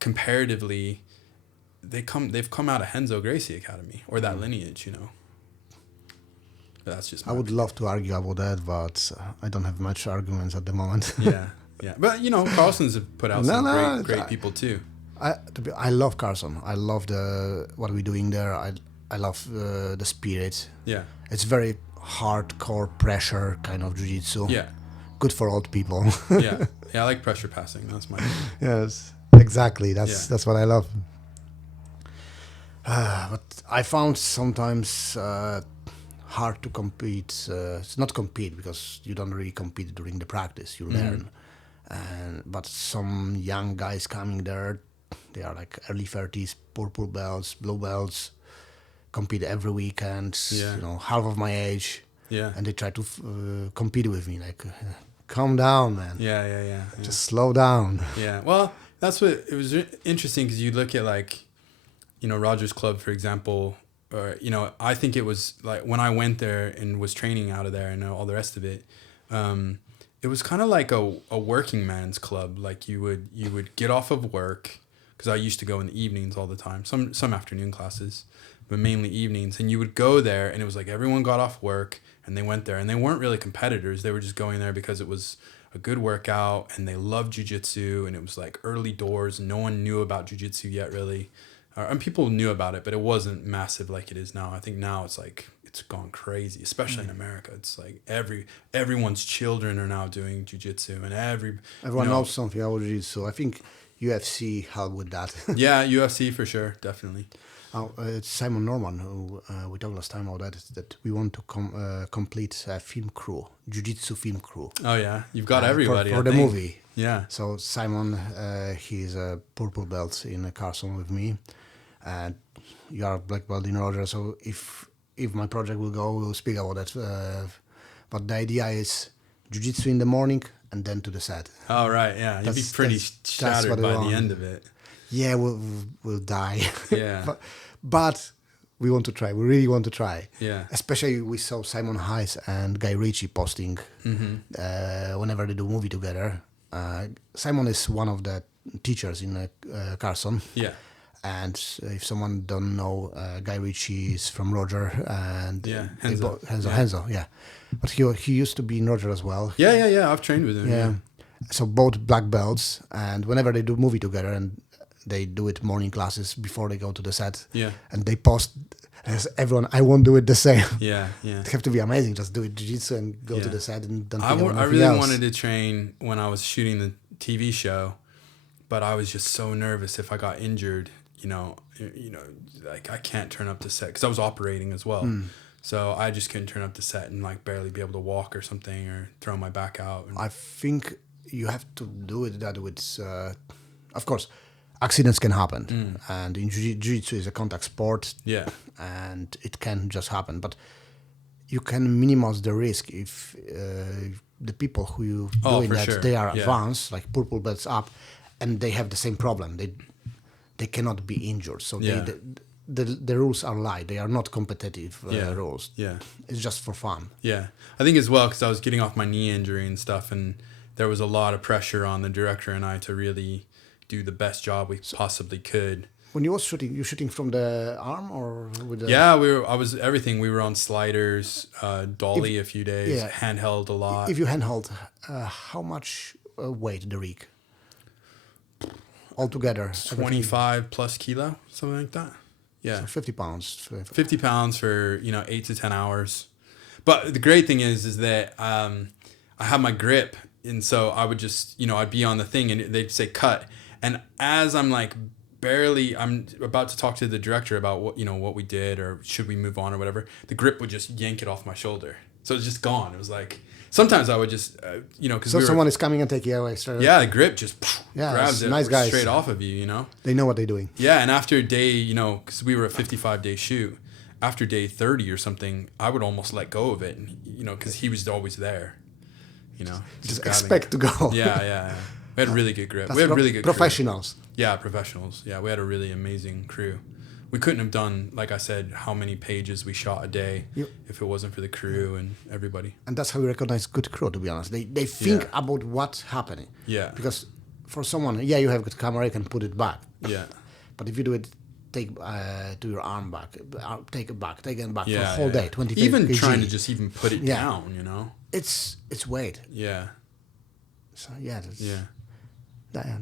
comparatively, they've come out of Renzo Gracie Academy or that lineage, But that's just. I would love to argue about that, but I don't have much arguments at the moment. Yeah. But Carlson's have put out some great people too. I love Carson. I love what we're doing there. I love the spirit. Yeah. It's very hardcore pressure kind of jiu-jitsu. Yeah. Good for old people. Yeah. I like pressure passing. That's my. Yes, exactly. That's what I love. But I found sometimes hard to compete. It's not compete because you don't really compete during the practice. You learn. But some young guys coming there, they are like early 30s, purple belts, blue belts, compete every weekend. Yeah. Half of my age. Yeah. And they try to compete with me. Like, calm down, man. Yeah. Just slow down. Yeah. Well, that's what it was interesting because you look at like, Rogers Club, for example, or, I think it was like when I went there and was training out of there and all the rest of it, it was kind of like a working man's club. Like you would get off of work, because I used to go in the evenings all the time, some afternoon classes, but mainly evenings. And you would go there and it was like everyone got off work and they went there, and they weren't really competitors. They were just going there because it was a good workout and they loved jiu-jitsu, and it was like early doors. No one knew about jiu-jitsu yet really. And people knew about it, but it wasn't massive like it is now. I think now it's like, it's gone crazy, especially in America. It's like everyone's children are now doing jiu-jitsu, and everyone knows something about jiu-jitsu. I think UFC helped with that. Yeah, UFC for sure, definitely. It's Simon Norman who we talked last time about that we want to complete a film crew, jiu-jitsu film crew. Oh yeah, you've got everybody for the movie. Yeah. So Simon, he's a purple belt in Carson with me, and you are a black belt in Roger. So if my project will go, we'll speak about that. But the idea is jiu-jitsu in the morning and then to the set. Oh right, yeah, you'd be pretty shattered by the end of it. Yeah, we'll die. Yeah. but we want to try. We really want to try. Yeah. Especially we saw Simon Hayes and Guy Ritchie posting whenever they do movie together. Simon is one of the teachers in Carson. Yeah. And if someone don't know, Guy Ritchie is from Roger and Renzo, yeah. But he used to be in Roger as well. Yeah. I've trained with him. Yeah. So both black belts, and whenever they do movie together, and they do it morning classes before they go to the set. Yeah. And they post as everyone, I won't do it the same. Yeah. It have to be amazing. Just do it jiu-jitsu and go to the set and don't think about I really wanted to train when I was shooting the TV show, but I was just so nervous if I got injured. Like I can't turn up to set because I was operating as well. So I just couldn't turn up to set and like barely be able to walk or something or throw my back out. I think you have to do it that with, of course, accidents can happen. And in jiu-jitsu is a contact sport. Yeah. And it can just happen. But you can minimize the risk if the people who you doing that, sure. They are advanced, like purple belts up, and they have the same problem. They cannot be injured. So the rules are light. They are not competitive rules. Yeah. It's just for fun. Yeah. I think as well, because I was getting off my knee injury and stuff, and there was a lot of pressure on the director and I to really do the best job we possibly could. When you were shooting, you shooting from the arm or with the... Yeah, I was everything. We were on sliders, dolly a few days, handheld a lot. If you handheld, how much weight the rig? Altogether? 25 plus kilo, something like that. Yeah. So 50 pounds. 50 pounds for, 8 to 10 hours. But the great thing is that I have my grip. And so I would just, I'd be on the thing and they'd say cut. And as I'm like I'm about to talk to the director about what we did or should we move on or whatever, the grip would just yank it off my shoulder. So it's just gone. It was like, sometimes I would just, because so someone is coming and taking you away straight. Yeah, the grip just grabs it nice guys. Straight off of you, They know what they're doing. Yeah, and after day, because we were a 55-day shoot, after day 30 or something, I would almost let go of it, because he was always there, Just expect to go. Yeah. We had really good grip. That's we had really good professionals. Crew. Yeah, professionals. Yeah, we had a really amazing crew. We couldn't have done, like I said, how many pages we shot a day if it wasn't for the crew and everybody. And that's how we recognize good crew, to be honest. They think about what's happening. Yeah. Because for someone, yeah, you have a good camera, you can put it back. Yeah. But if you do it, do your arm back, take it back for the whole Yeah. day, 25 even kg. trying to just even put it Yeah. down, you know. It's weight. Yeah. So yeah,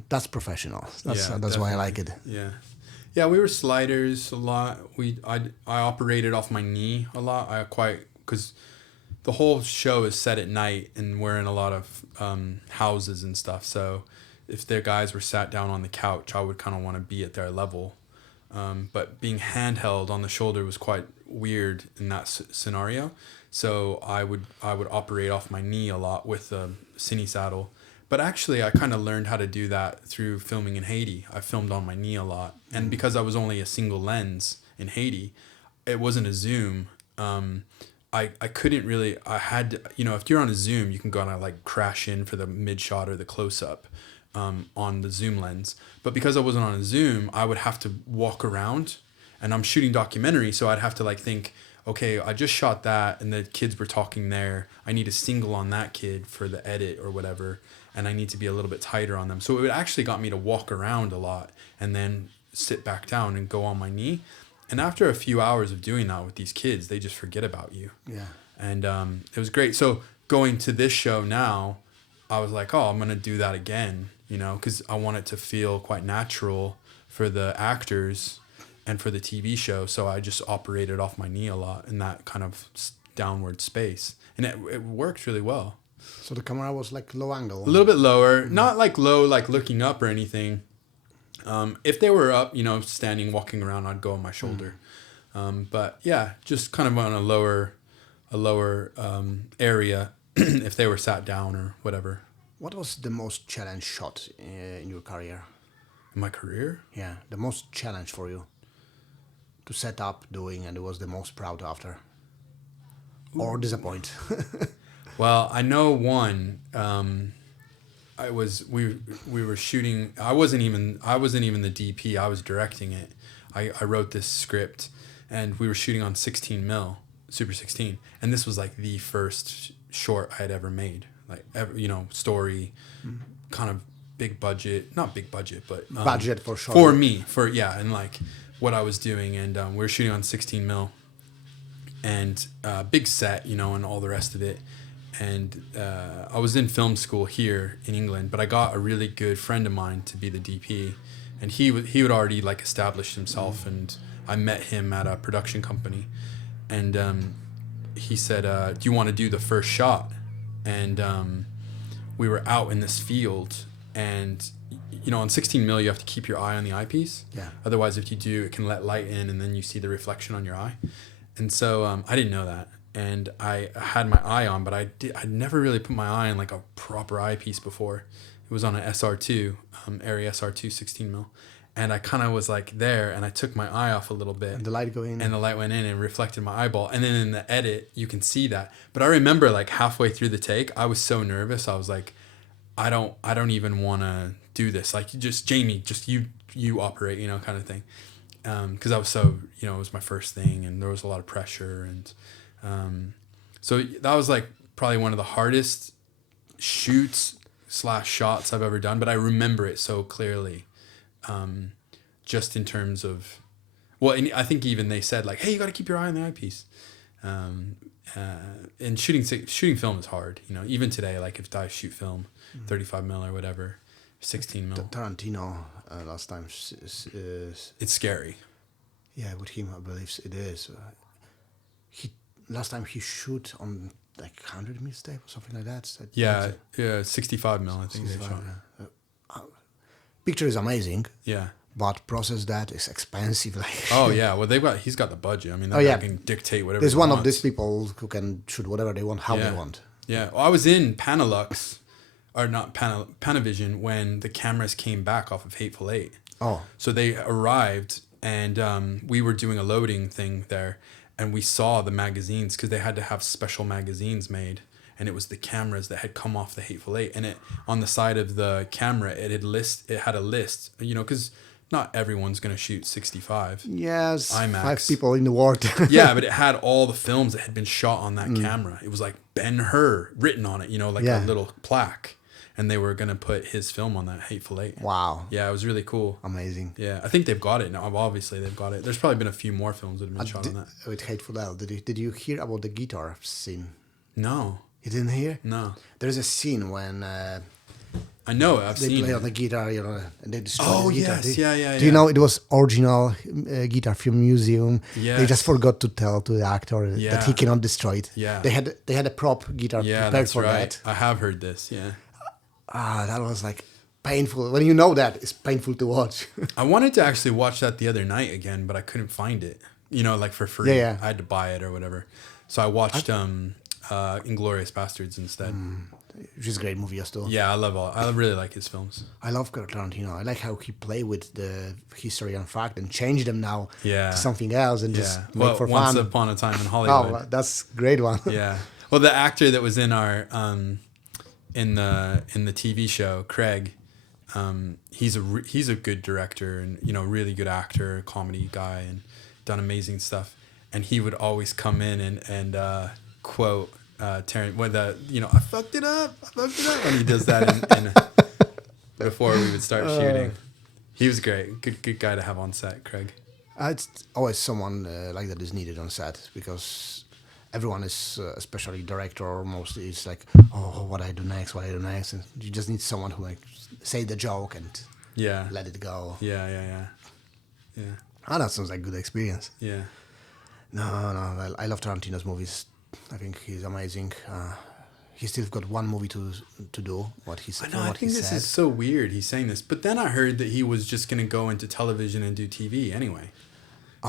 That's professional. That's why I like it. Yeah. Yeah, we were sliders a lot. I operated off my knee a lot. Because the whole show is set at night and we're in a lot of houses and stuff. So if their guys were sat down on the couch, I would kind of want to be at their level. But being handheld on the shoulder was quite weird in that scenario. So I would operate off my knee a lot with the cine saddle. But actually, I kind of learned how to do that through filming in Haiti. I filmed on my knee a lot. And because I was only a single lens in Haiti, it wasn't a zoom. I couldn't really, I had to, if you're on a zoom, you can go and like crash in for the mid shot or the close up on the zoom lens. But because I wasn't on a zoom, I would have to walk around, and I'm shooting documentary. So I'd have to like think, okay, I just shot that and the kids were talking there. I need a single on that kid for the edit or whatever. And I need to be a little bit tighter on them. So it actually got me to walk around a lot and then sit back down and go on my knee. And after a few hours of doing that with these kids, they just forget about you. Yeah. And it was great. So going to this show now, I was like, oh, I'm going to do that again, because I want it to feel quite natural for the actors and for the TV show. So I just operated off my knee a lot in that kind of downward space. And it worked really well. So the camera was like low angle? A little bit lower. Not like low, like looking up or anything. If they were up, standing, walking around, I'd go on my shoulder. But yeah, just kind of on a lower area if they were sat down or whatever. What was the most challenge shot in your career? In my career? Yeah, the most challenge for you to set up doing, and it was the most proud after, or disappoint. Well, I know one. We were shooting. I wasn't even the DP. I was directing it. I wrote this script, and we were shooting on 16 mil, Super 16, and this was like the first short I had ever made. Like story, kind of big budget, not big budget, but budget for sure. For me, and like what I was doing, and we were shooting on 16 mil, and big set, and all the rest of it. And I was in film school here in England, but I got a really good friend of mine to be the DP, and he would already like established himself, and I met him at a production company, and he said, "Do you want to do the first shot?" And we were out in this field, and on 16 mil you have to keep your eye on the eyepiece. Yeah. Otherwise, if you do, it can let light in, and then you see the reflection on your eye. And so I didn't know that. And I had my eye on, but I'd never really put my eye on like a proper eyepiece before. It was on an SR2, Arri SR2 16 mil. And I kind of was like there, and I took my eye off a little bit. And the light go in. And the light went in and reflected my eyeball. And then in the edit, you can see that. But I remember like halfway through the take, I was so nervous. I was like, I don't even want to do this. Like, just Jamie, just you operate, kind of thing. Because I was so, it was my first thing, and there was a lot of pressure, and so that was like probably one of the hardest shoots / shots I've ever done, but I remember it so clearly. Just in terms of, and I think even they said like, hey, you got to keep your eye on the eyepiece. And shooting film is hard, even today, like if I shoot film, 35 mil or whatever, 16 mil. Tarantino last time. It's scary. Yeah, with him, I believe it is. Last time he shoot on like 100 mil tape or something like that. So yeah, 65 mil, I think they shot. Picture is amazing. Yeah. But process that is expensive. Like. Oh yeah, well he's got the budget. I mean, that guy can dictate whatever. There's one of these people who can shoot whatever they want, how they want. Yeah, well, I was in Panalux, or not Panavision, when the cameras came back off of Hateful Eight. Oh. So they arrived, and we were doing a loading thing there, and we saw the magazines because they had to have special magazines made. And it was the cameras that had come off the Hateful Eight, and it on the side of the camera it had a list, because not everyone's gonna shoot 65. Yes, IMAX. 5 people in the world. Yeah, but it had all the films that had been shot on that camera. It was like Ben-Hur written on it, like a little plaque, and they were gonna put his film on that, Hateful Eight. Wow. Yeah, it was really cool. Amazing. Yeah, I think they've got it now. Obviously, they've got it. There's probably been a few more films that have been shot on that. With Hateful Eight, did you hear about the guitar scene? No. You didn't hear? No. There's a scene when I know it. I've they seen play it. on the guitar, and they destroy the guitar. Yes. Yeah. Do you know it was original guitar from museum? Yes. They just forgot to tell to the actor that Yeah. he cannot destroy it. Yeah. They had a prop guitar Yeah, prepared that's for right. that. I have heard this. Yeah. That was like painful. When you know that, it's painful to watch. I wanted to actually watch that the other night again, but I couldn't find it. You know, like for free. Yeah. I had to buy it or whatever. So I watched Inglourious Bastards instead. Which is a great movie as well. Yeah, I really like his films. I love Tarantino. I like how he play with the history and fact and change them now to something else and just make for Once fun. Upon a Time in Hollywood. Oh, that's a great one. Yeah. Well, the actor that was in our in the TV show, Craig, he's a good director and really good actor, comedy guy, and done amazing stuff. And he would always come in and quote Terrence when I fucked it up when he does that in before we would start shooting. He was great, good guy to have on set, Craig. It's always someone like that is needed on set because everyone is, especially director, or mostly is like, oh, what I do next, and you just need someone who like say the joke and let it go. Yeah. That sounds like a good experience. Yeah. No, I love Tarantino's movies. I think he's amazing. He's still got one movie to do. What he said. I think this is so weird. He's saying this, but then I heard that he was just gonna go into television and do TV anyway.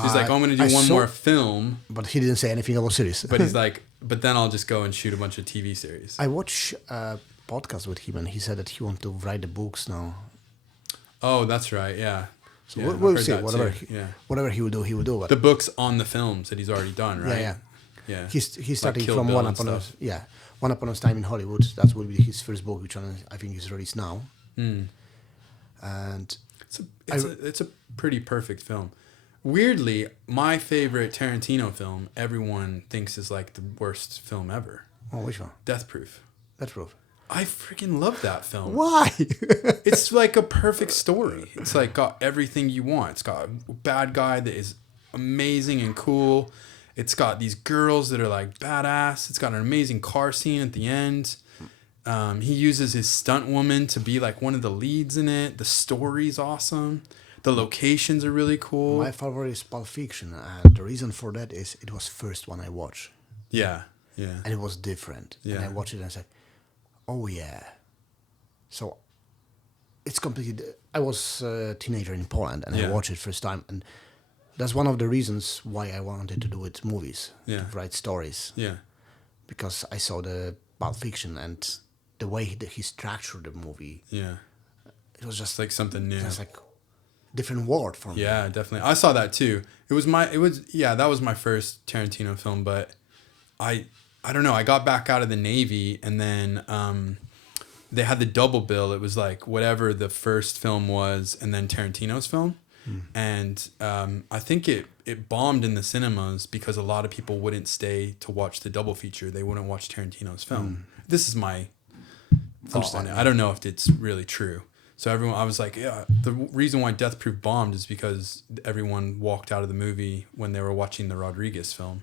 He's like, I'm gonna do one more film, but he didn't say anything about series. But he's like, but then I'll just go and shoot a bunch of TV series. I watched a podcast with him, and he said that he wants to write the books now. Oh, that's right. Yeah. So yeah, we'll see. Whatever he will do, he will do. But the books on the films that he's already done, right? Yeah. He's starting Kill from Bill One Upon a Time in Hollywood. That will be his first book, which I think is released now. And it's a pretty perfect film. Weirdly, my favorite Tarantino film, everyone thinks is like the worst film ever. Oh, which one? Death Proof. Death Proof. I freaking love that film. Why? It's like a perfect story. It's like got everything you want. It's got a bad guy that is amazing and cool. It's got these girls that are like badass. It's got an amazing car scene at the end. He uses his stunt woman to be like one of the leads in it. The story's awesome. The locations are really cool. My favorite is Pulp Fiction, and the reason for that is it was first one I watched. Yeah. And it was different. Yeah. And I watched it and I said, oh yeah. So it's completely... I was a teenager in Poland and I watched it first time, and that's one of the reasons why I wanted to do with movies, to write stories. Yeah. Because I saw the Pulp Fiction and the way he structured the movie. Yeah. It was just like something new. Just like different world for me. Yeah, definitely. I saw that too. That was my first Tarantino film, but I don't know. I got back out of the Navy and then they had the double bill. It was like whatever the first film was and then Tarantino's film. And I think it bombed in the cinemas because a lot of people wouldn't stay to watch the double feature. They wouldn't watch Tarantino's film. This is my thought on it. I don't know if it's really true. So I was like, the reason why Death Proof bombed is because everyone walked out of the movie when they were watching the Rodriguez film.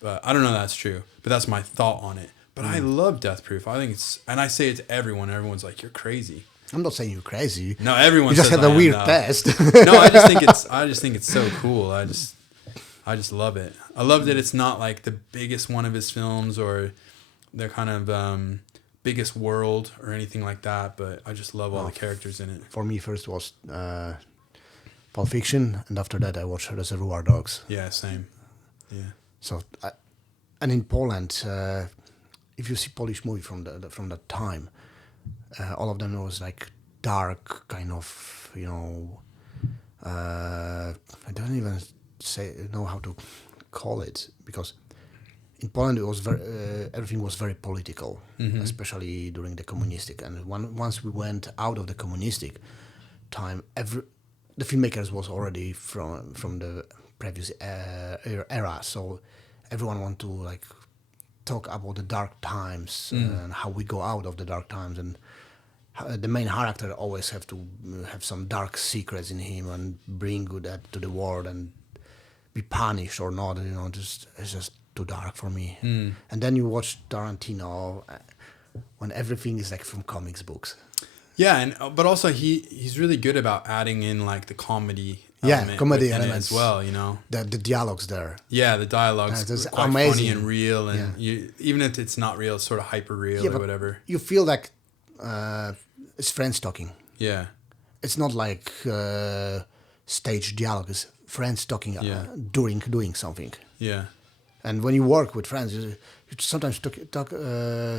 But I don't know if that's true, but that's my thought on it. But I love Death Proof. I think and I say it to everyone. Everyone's like, you're crazy. I'm not saying you're crazy. No, everyone. You just says had a weird test. No, I just think it's so cool. I just love it. I love that it's not like the biggest one of his films or the kind of biggest world or anything like that. But I just love all the characters in it. For me, first was Pulp Fiction, and after that, I watched Reservoir Dogs. Yeah, same. Yeah. So, and in Poland, if you see Polish movie from that time, all of them was like dark kind of, I don't even know how to call it, because in Poland it was everything was very political, especially during the communistic. And once we went out of the communistic time, the filmmakers was already from the previous era, so everyone want to like talk about the dark times and how we go out of the dark times, and the main character always have to have some dark secrets in him and bring that to the world and be punished or not. Just it's just too dark for me. And then you watch Tarantino when everything is like from comics books. Yeah, and but also he's really good about adding in like the comedy. Comedy elements as well. The dialogues there. Yeah, the dialogues it's quite amazing. Funny and real, and even if it's not real, it's sort of hyper real or whatever. You feel like it's friends talking. Yeah, it's not like stage dialogue. It's friends talking during doing something. Yeah, and when you work with friends, you sometimes talk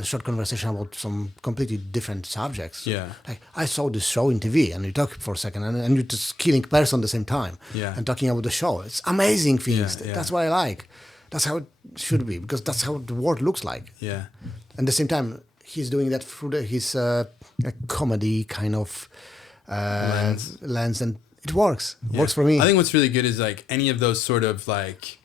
short conversation about some completely different subjects. Yeah, like I saw this show in TV, and you talk for a second, and you're just killing person at the same time. Yeah, and talking about the show. It's amazing things. Yeah. That's what I like. That's how it should be, because that's how the world looks like. Yeah, and at the same time, he's doing that through his comedy kind of lens, and it works. It works for me. I think what's really good is like any of those sort of like,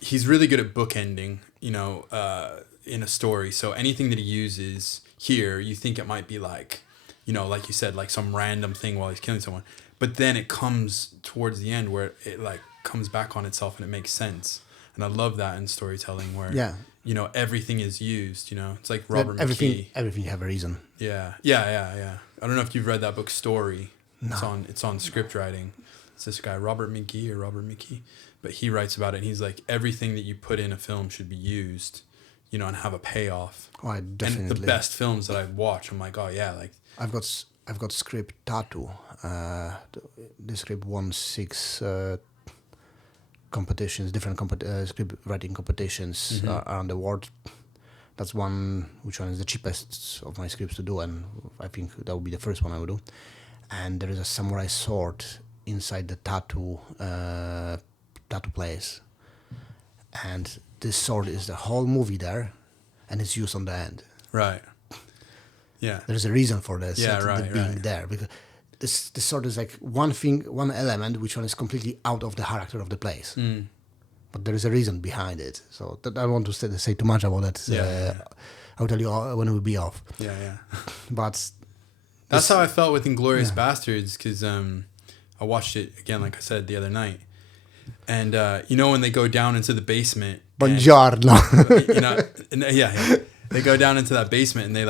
he's really good at bookending, in a story. So anything that he uses here, you think it might be like, like you said, like some random thing while he's killing someone, but then it comes towards the end where it like comes back on itself and it makes sense. And I love that in storytelling where, everything is used, it's like Robert McKee. Everything have a reason. Yeah. I don't know if you've read that book, Story. No. It's on script writing. It's this guy, Robert McKee. But he writes about it, and he's like, everything that you put in a film should be used, and have a payoff. Oh, I definitely. And the best films that I watch, I'm like, oh yeah, like I've got script tattoo. The script won 6 competitions, different script writing competitions around the world. That's which one is the cheapest of my scripts to do, and I think that would be the first one I would do. And there is a samurai sword inside the tattoo place, and this sword is the whole movie there, and it's used on the end. Right. Yeah. There's a reason for this. Being there, because this sword is like one element which one is completely out of the character of the place. But there is a reason behind it. So I don't want to say too much about that. I'll tell you when it will be off. Yeah. But that's how I felt with Inglourious Bastards, because I watched it again, like I said, the other night. And when they go down into the basement. Buongiorno. They go down into that basement, and they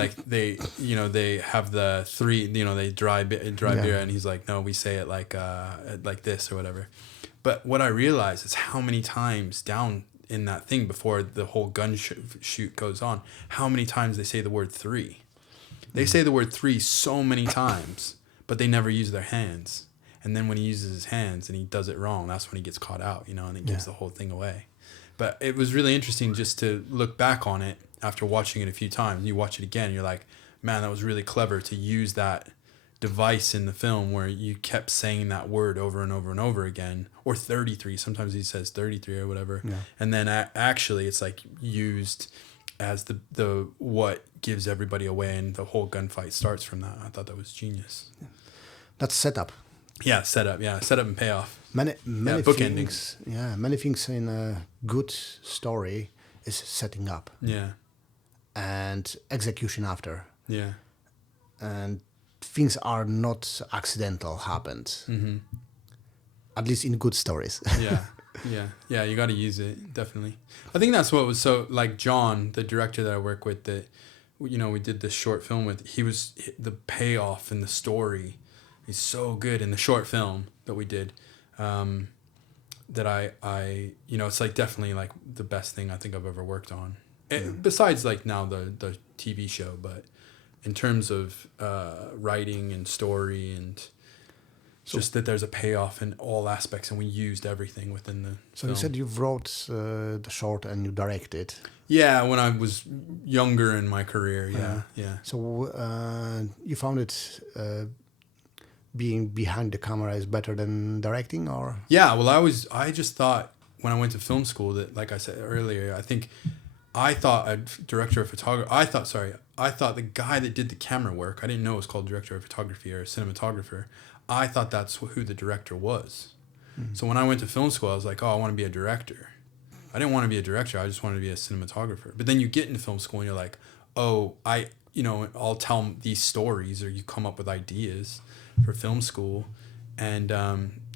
have the 3, they dry beer, and he's like, no, we say it like this or whatever. But what I realized is how many times down in that thing before the whole gun shoot goes on, how many times they say the word 3. They say the word 3 so many times, but they never use their hands. And then when he uses his hands and he does it wrong, that's when he gets caught out, and it gives the whole thing away. But it was really interesting just to look back on it after watching it a few times. You watch it again, you're like, man, that was really clever to use that device in the film where you kept saying that word over and over and over again, or 33. Sometimes he says 33 or whatever. Yeah. And then actually it's like used as the what gives everybody away, and the whole gunfight starts from that. I thought that was genius. Yeah. That's setup. Yeah, setup and payoff. Many bookendings. Many things in a good story is setting up. Yeah. And execution after. Yeah. And things are not accidental happened. Mm-hmm. At least in good stories. Yeah, you got to use it, definitely. I think that's what was so, like John, the director that I work with, that we did this short film with, the payoff in the story is so good in the short film that we did, that I it's like definitely like the best thing I think I've ever worked on. Besides like now the TV show, but in terms of writing and story, and just that there's a payoff in all aspects, and we used everything within the film. You said you wrote the short and you directed. Yeah, when I was younger in my career, yeah. So you found it being behind the camera is better than directing, or? Yeah, well, I just thought when I went to film school that, like I said earlier, I thought a director of photography. I thought the guy that did the camera work, I didn't know it was called director of photography or cinematographer. I thought that's who the director was. Mm-hmm. So when I went to film school, I was like, oh, I want to be a director. I didn't want to be a director. I just wanted to be a cinematographer. But then you get into film school and you're like, oh, I'll tell these stories, or you come up with ideas for film school, and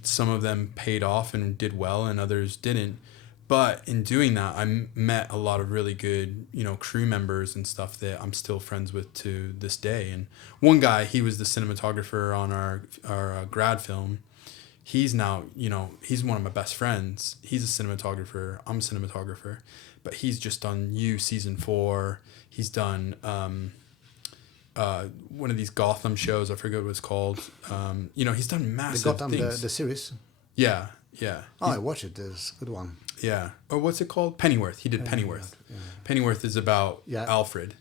some of them paid off and did well, and others didn't. But in doing that, I met a lot of really good, crew members and stuff that I'm still friends with to this day. And one guy, he was the cinematographer on our grad film. He's now, he's one of my best friends. He's a cinematographer. I'm a cinematographer. But he's just done season 4. He's done one of these Gotham shows. I forget what it's called. He's done massive the Gotham, things. The series. Yeah. Oh, I watched it. It's a good one. Yeah. Or what's it called? Pennyworth. He did Pennyworth. Yeah. Pennyworth is about Alfred.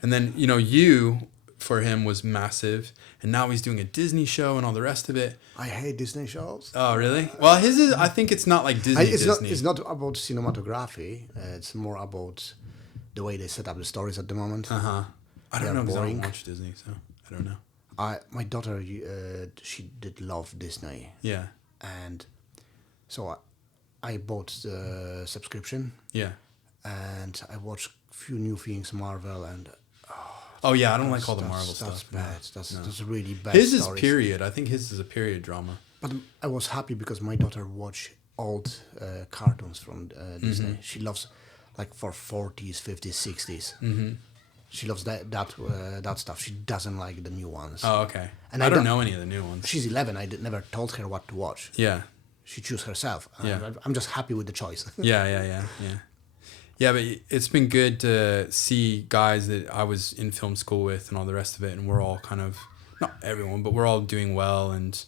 And then, you, for him, was massive. And now he's doing a Disney show and all the rest of it. I hate Disney shows. Oh, really? Well, his is, I think it's not like Disney. It's not about cinematography. It's more about the way they set up the stories at the moment. Uh-huh. I don't know because I don't watch Disney, so I don't know. My daughter, she did love Disney. Yeah. And so I bought the subscription. Yeah. And I watched a few new things, Marvel, and... Oh, yeah, I don't like all the Marvel stuff. That's bad. That's really bad. His stories. Is period. I think his is a period drama. But I was happy because my daughter watched old cartoons from Disney. She loves, like, for 40s, 50s, 60s. Mm-hmm. She loves that stuff. She doesn't like the new ones. Oh, okay. And I don't know any of the new ones. She's 11. I never told her what to watch. Yeah. She chose herself. Yeah. I'm just happy with the choice. Yeah. Yeah, but it's been good to see guys that I was in film school with and all the rest of it, and we're all kind of, not everyone, but we're all doing well, and,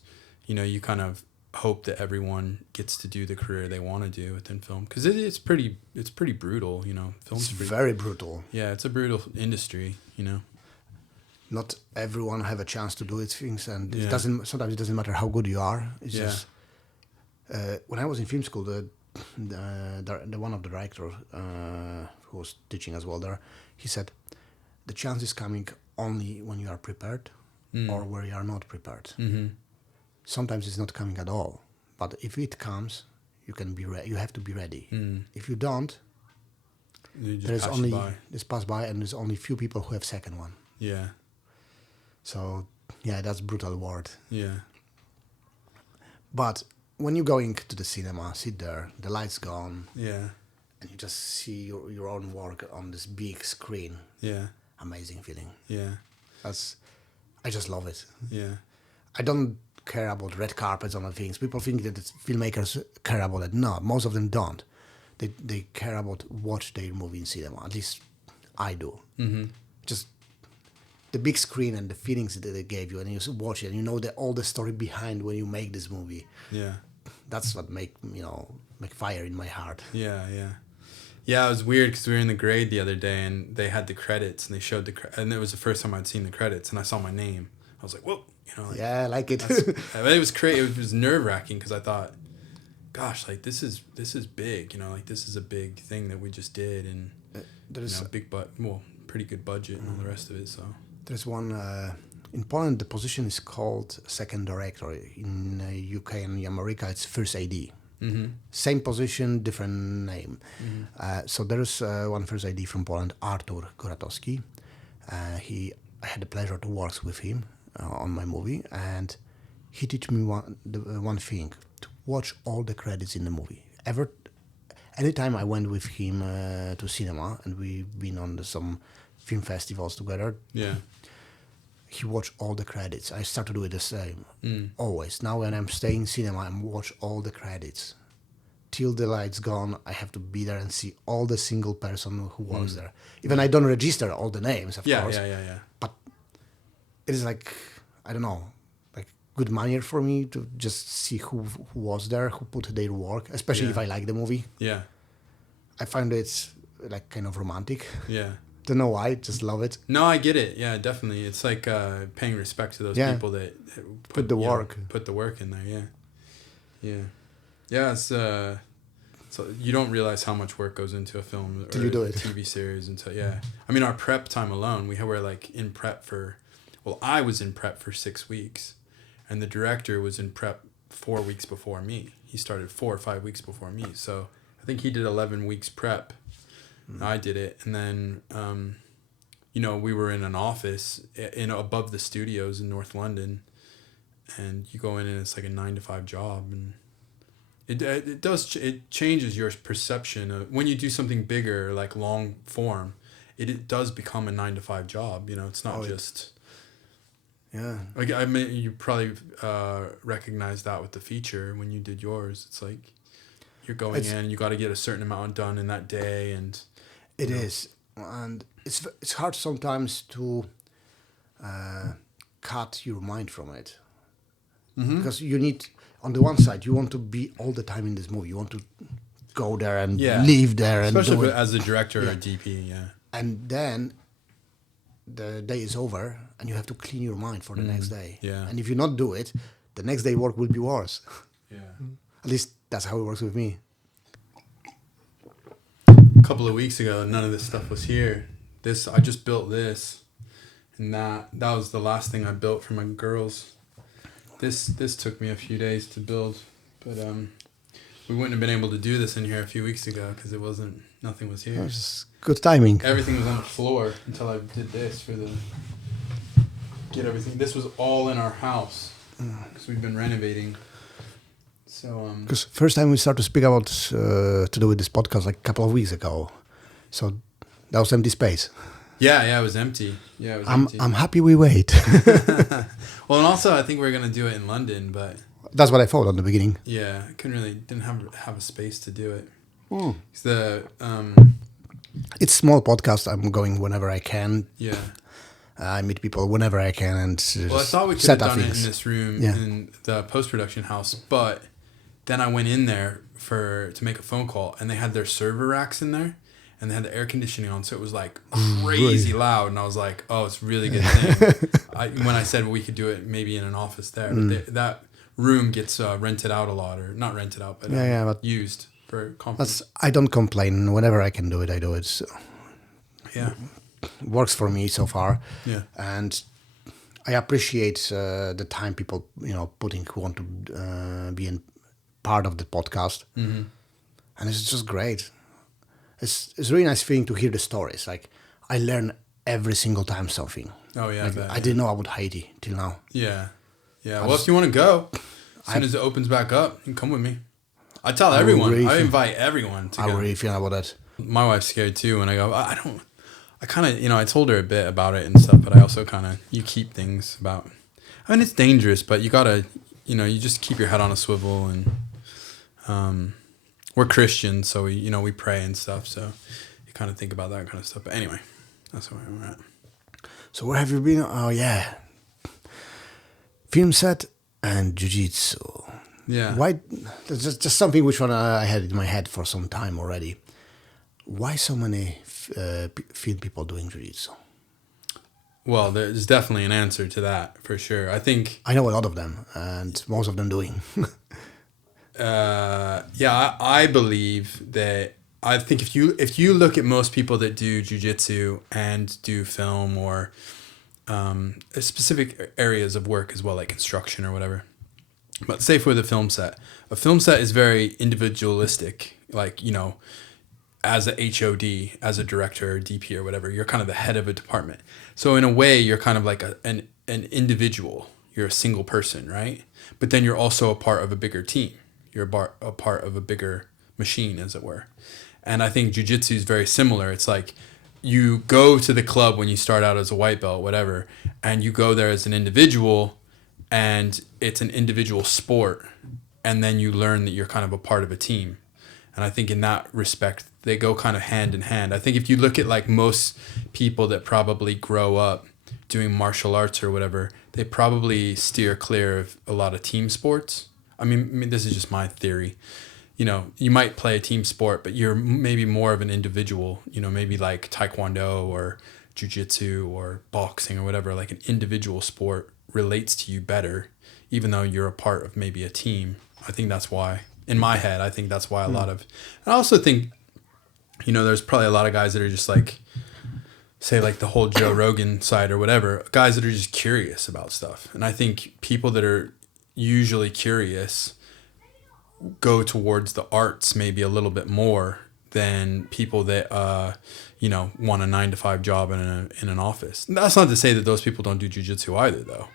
you kind of hope that everyone gets to do the career they want to do within film, because it's pretty brutal, Film's very brutal. Yeah, it's a brutal industry, Not everyone have a chance to do its things, and sometimes it doesn't matter how good you are. It's just, when I was in film school, the one of the directors who was teaching as well there, he said, the chance is coming only when you are prepared or where you are not prepared. Mm-hmm. Sometimes it's not coming at all, but if it comes, you have to be ready. If you don't, there's only this pass by, and there's only few people who have second one. Yeah. So that's brutal word. Yeah. But when you're going to the cinema, sit there, the lights gone, and you just see your own work on this big screen. Yeah, amazing feeling. Yeah, I just love it. Yeah, I don't care about red carpets and other things. People think that filmmakers care about it. No, most of them don't. They care about watch their movie in cinema. At least I do. Mm-hmm. Just the big screen and the feelings that they gave you, and you watch it, and all the story behind when you make this movie. Yeah. That's what make fire in my heart. Yeah. It was weird because we were in the grade the other day and they had the credits and they showed and it was the first time I'd seen the credits and I saw my name. I was like, whoa, I like it. It was crazy. It was nerve wracking because I thought, gosh, like this is big. This is a big thing that we just did, and there's pretty good budget and all the rest of it. So there's one. In Poland, the position is called second director. In UK and America, it's first AD. Mm-hmm. Same position, different name. Mm-hmm. So there's one first AD from Poland, Artur Kuratowski. I had the pleasure to work with him on my movie, and he taught me one thing: to watch all the credits in the movie. Anytime I went with him to cinema, and we've been on some film festivals together. Yeah. He watched all the credits. I start to do it the same. Always. Now when I'm staying in cinema, I watch all the credits. Till the light's gone, I have to be there and see all the single person who works there. Even I don't register all the names, of course. Yeah. But it is like, I don't know, like good manner for me to just see who was there, who put their work, especially if I like the movie. Yeah. I find it's like kind of romantic. Yeah. Don't know why, just love it. No, I get it. Yeah, definitely. It's like paying respect to those people that put the work. Put the work in there. Yeah. It's so you don't realize how much work goes into a film or you do it. A TV series until I mean, our prep time alone, we were like in prep I was in prep for 6 weeks, and the director was in prep 4 weeks before me. He started 4 or 5 weeks before me, so I think he did 11 weeks prep. I did it, and then we were in an office above the studios in North London, and you go in and it's like a 9 to 5 job, and it changes your perception of when you do something bigger, like long form. It does become a 9 to 5 job. It's not just. Yeah. Like I mean, you probably recognize that with the feature when you did yours. It's like you're going in, you got to get a certain amount done in that day, and it is, and it's hard sometimes to cut your mind from it, because you need, on the one side, you want to be all the time in this movie. You want to go there and live there, especially and do it. As a director or a DP, and then the day is over, and you have to clean your mind for the next day. Yeah. And if you not do it, the next day work will be worse. Yeah. At least that's how it works with me. A couple of weeks ago, none of this stuff was here. I just built this, and that was the last thing I built for my girls. This took me a few days to build, but we wouldn't have been able to do this in here a few weeks ago because nothing was here. It was good timing. Everything was on the floor until I did this get everything. This was all in our house because we've been renovating. So because first time we started to speak about to do with this podcast like a couple of weeks ago, so that was empty space. Yeah, it was empty. Yeah, it was empty. I'm happy we wait. Well, and also I think we're gonna do it in London, but that's what I thought at the beginning. Yeah, I didn't have a space to do it. It's it's small podcast. I'm going whenever I can. Yeah. I meet people whenever I can, and I thought we could have done it in this room in the post-production house, but then I went in there to make a phone call, and they had their server racks in there, and they had the air conditioning on, so it was like crazy loud, and I was like, oh, it's a really good thing. When I said we could do it maybe in an office there, but that room gets rented out a lot, or not rented out, but used for conference. I don't complain. Whenever I can do it, I do it. So. Yeah. Works for me so far. Yeah. And I appreciate the time people, who want to be in part of the podcast. Mm-hmm. And it's just great. It's really nice feeling to hear the stories. Like, I learn every single time something. Oh, yeah. I didn't know about Haiti till now. Yeah. Yeah. Well, if you want to go, as soon as it opens back up, you can come with me. I tell everyone. I invite everyone to go. I really feel about that. My wife's scared too when I go, I kind of, I told her a bit about it and stuff, but I also you keep things about, it's dangerous, but you gotta, you just keep your head on a swivel, and we're Christians, so we pray and stuff, so you kind of think about that kind of stuff. But anyway, that's where we're at. So where have you been? Oh, yeah. Film set and jiu-jitsu. Yeah. Why? That's just something which one I had in my head for some time already. Why so many film people doing jiu-jitsu? Well, there's definitely an answer to that for sure. I know a lot of them, and most of them doing. I believe that. I think if you look at most people that do jiu-jitsu and do film or specific areas of work as well, like construction or whatever, but say for the film set, a film set is very individualistic. Like, as a HOD, as a director or DP or whatever, you're kind of the head of a department. So in a way, you're kind of like an individual. You're a single person, right? But then you're also a part of a bigger team. You're a part of a bigger machine, as it were. And I think jiu-jitsu is very similar. It's like you go to the club when you start out as a white belt, whatever, and you go there as an individual, and it's an individual sport. And then you learn that you're kind of a part of a team. And I think in that respect, they go kind of hand in hand. I think if you look at like most people that probably grow up doing martial arts or whatever, they probably steer clear of a lot of team sports. I mean, this is just my theory. You might play a team sport, but you're maybe more of an individual, maybe like taekwondo or jiu-jitsu or boxing or whatever, like an individual sport relates to you better, even though you're a part of maybe a team. I think that's why, in my head, I think that's why a lot of, I also think, there's probably a lot of guys that are just like, say like the whole Joe Rogan side or whatever, guys that are just curious about stuff. And I think people that are usually curious go towards the arts maybe a little bit more than people that want a 9-to-5 job in an office. And that's not to say that those people don't do jiu-jitsu either, though.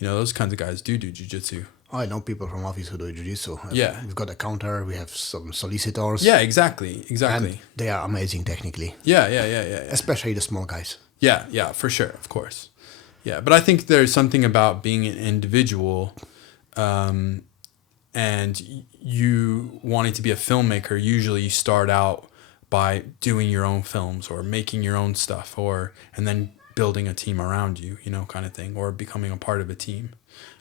Those kinds of guys do jiu-jitsu. I know people from office who do jiu-jitsu. Yeah. We've got a counter, we have some solicitors. Yeah, exactly. And they are amazing technically. Yeah. Especially the small guys. Yeah, for sure, of course. Yeah, but I think there's something about being an individual and you wanting to be a filmmaker. Usually you start out by doing your own films or making your own stuff and then building a team around you, kind of thing, or becoming a part of a team.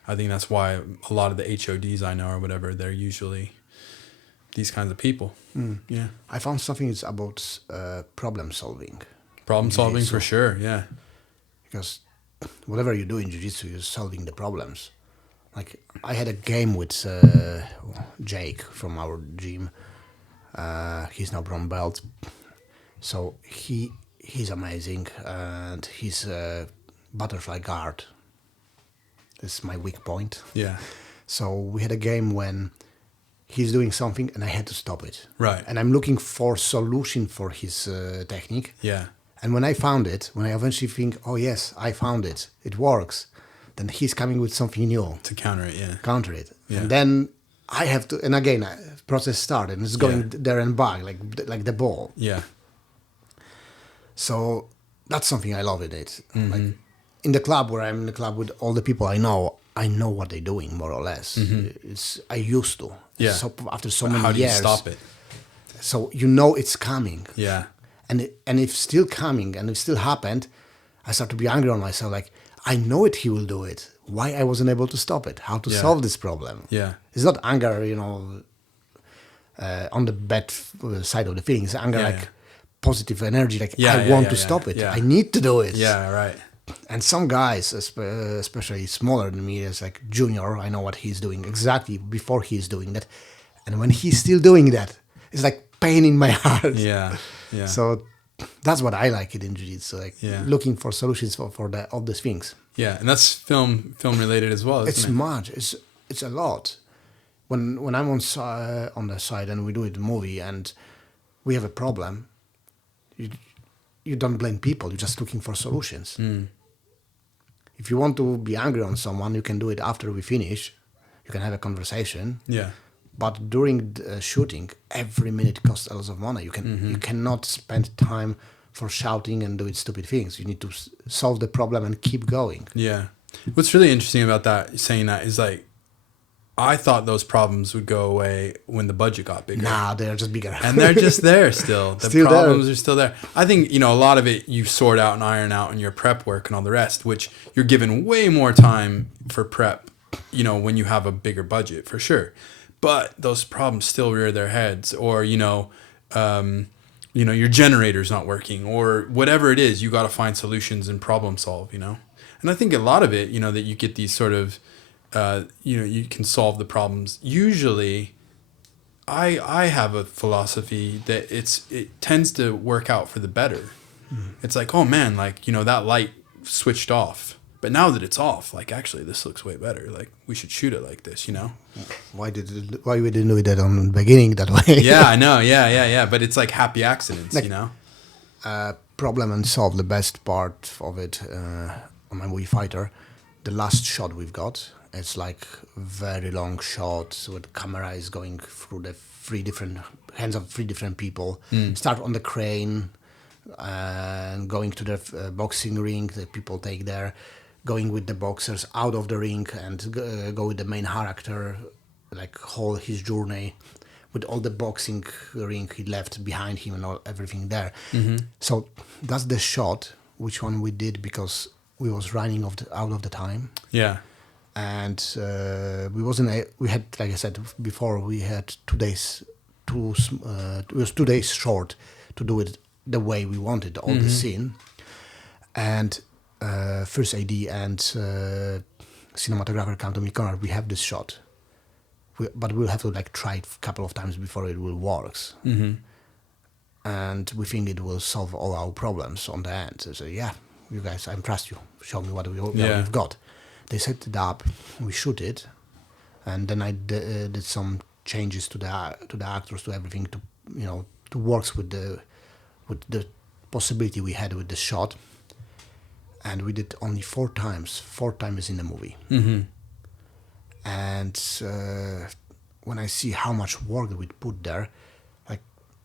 I think that's why a lot of the HODs I know or whatever, they're usually these kinds of people. Yeah. I found something is about problem solving. Problem solving for sure, yeah. Because whatever you do in jiu-jitsu, you're solving the problems. Like, I had a game with Jake from our gym. He's now brown belt. So he's amazing, and he's a butterfly guard. That's my weak point. Yeah. So we had a game when he's doing something and I had to stop it. Right. And I'm looking for solution for his technique. Yeah. And when I found it, when I eventually think, oh yes, I found it, it works, then he's coming with something new. To counter it, yeah. Counter it. Yeah. And then I have to, and again, process started and it's going there and back, like the ball. Yeah. So that's something I love in it. Mm-hmm. Like in the club, where I'm in the club with all the people I know what they're doing, more or less. Mm-hmm. I used to. Yeah. So after so many years. How do you stop it? So it's coming. Yeah. And if still coming and it still happened, I start to be angry on myself. Like, I know he will do it. Why I wasn't able to stop it? How to solve this problem? Yeah. It's not anger, on the bad side of the feelings. Anger positive energy. Like, I want to stop it. Yeah. I need to do it. Yeah, right. And some guys, especially smaller than me, is like Junior. I know what he's doing exactly before he's doing that. And when he's still doing that, it's like pain in my heart. Yeah. So that's what I like it in jiu-jitsu, looking for solutions for all these things. Yeah, and that's film related as well, isn't It's it? much. It's a lot. When I'm on the side and we do it movie and we have a problem, you don't blame people. You're just looking for solutions. If you want to be angry on someone, you can do it after we finish. You can have a conversation. Yeah. But during the shooting, every minute costs a lot of money. You cannot spend time for shouting and doing stupid things. You need to solve the problem and keep going. Yeah. What's really interesting about that, saying that, is like, I thought those problems would go away when the budget got bigger. Nah, they're just bigger. And they're just there still. The problems are still there. I think, a lot of it you sort out and iron out in your prep work and all the rest, which you're given way more time for prep, when you have a bigger budget, for sure. But those problems still rear their heads, or, your generator's not working, or whatever it is, you got to find solutions and problem solve, And I think a lot of it, that you get these sort of, you can solve the problems. Usually, I have a philosophy that it tends to work out for the better. It's like, oh man, like, that light switched off. But now that it's off, like, actually, this looks way better. Like, we should shoot it like this, Why we didn't do that on the beginning that way? Yeah, I know. Yeah. But it's like happy accidents, Problem and solve. The best part of it on my movie Fighter, the last shot we've got, it's like very long shot with camera is going through the hands of three different people. Start on the crane and going to the boxing ring. The people take there. Going with the boxers out of the ring and go with the main character, like whole his journey with all the boxing ring he left behind him and everything there. So that's the shot, which one we did because we was running out of the time. Yeah. And we had, like I said before, we had 2 days, it was 2 days short to do it the way we wanted, all the scene. And first AD and cinematographer KMP Konrad, we have this shot, but we'll have to try it a couple of times before it will work. And we think it will solve all our problems on the end. So you guys, I trust you. Show me what we've got. They set it up, we shoot it, and then I did some changes to the actors, to everything, to to work with the possibility we had with the shot, and we did only 4 times. 4 times in the movie. Mm-hmm. And when I see how much work we put there, like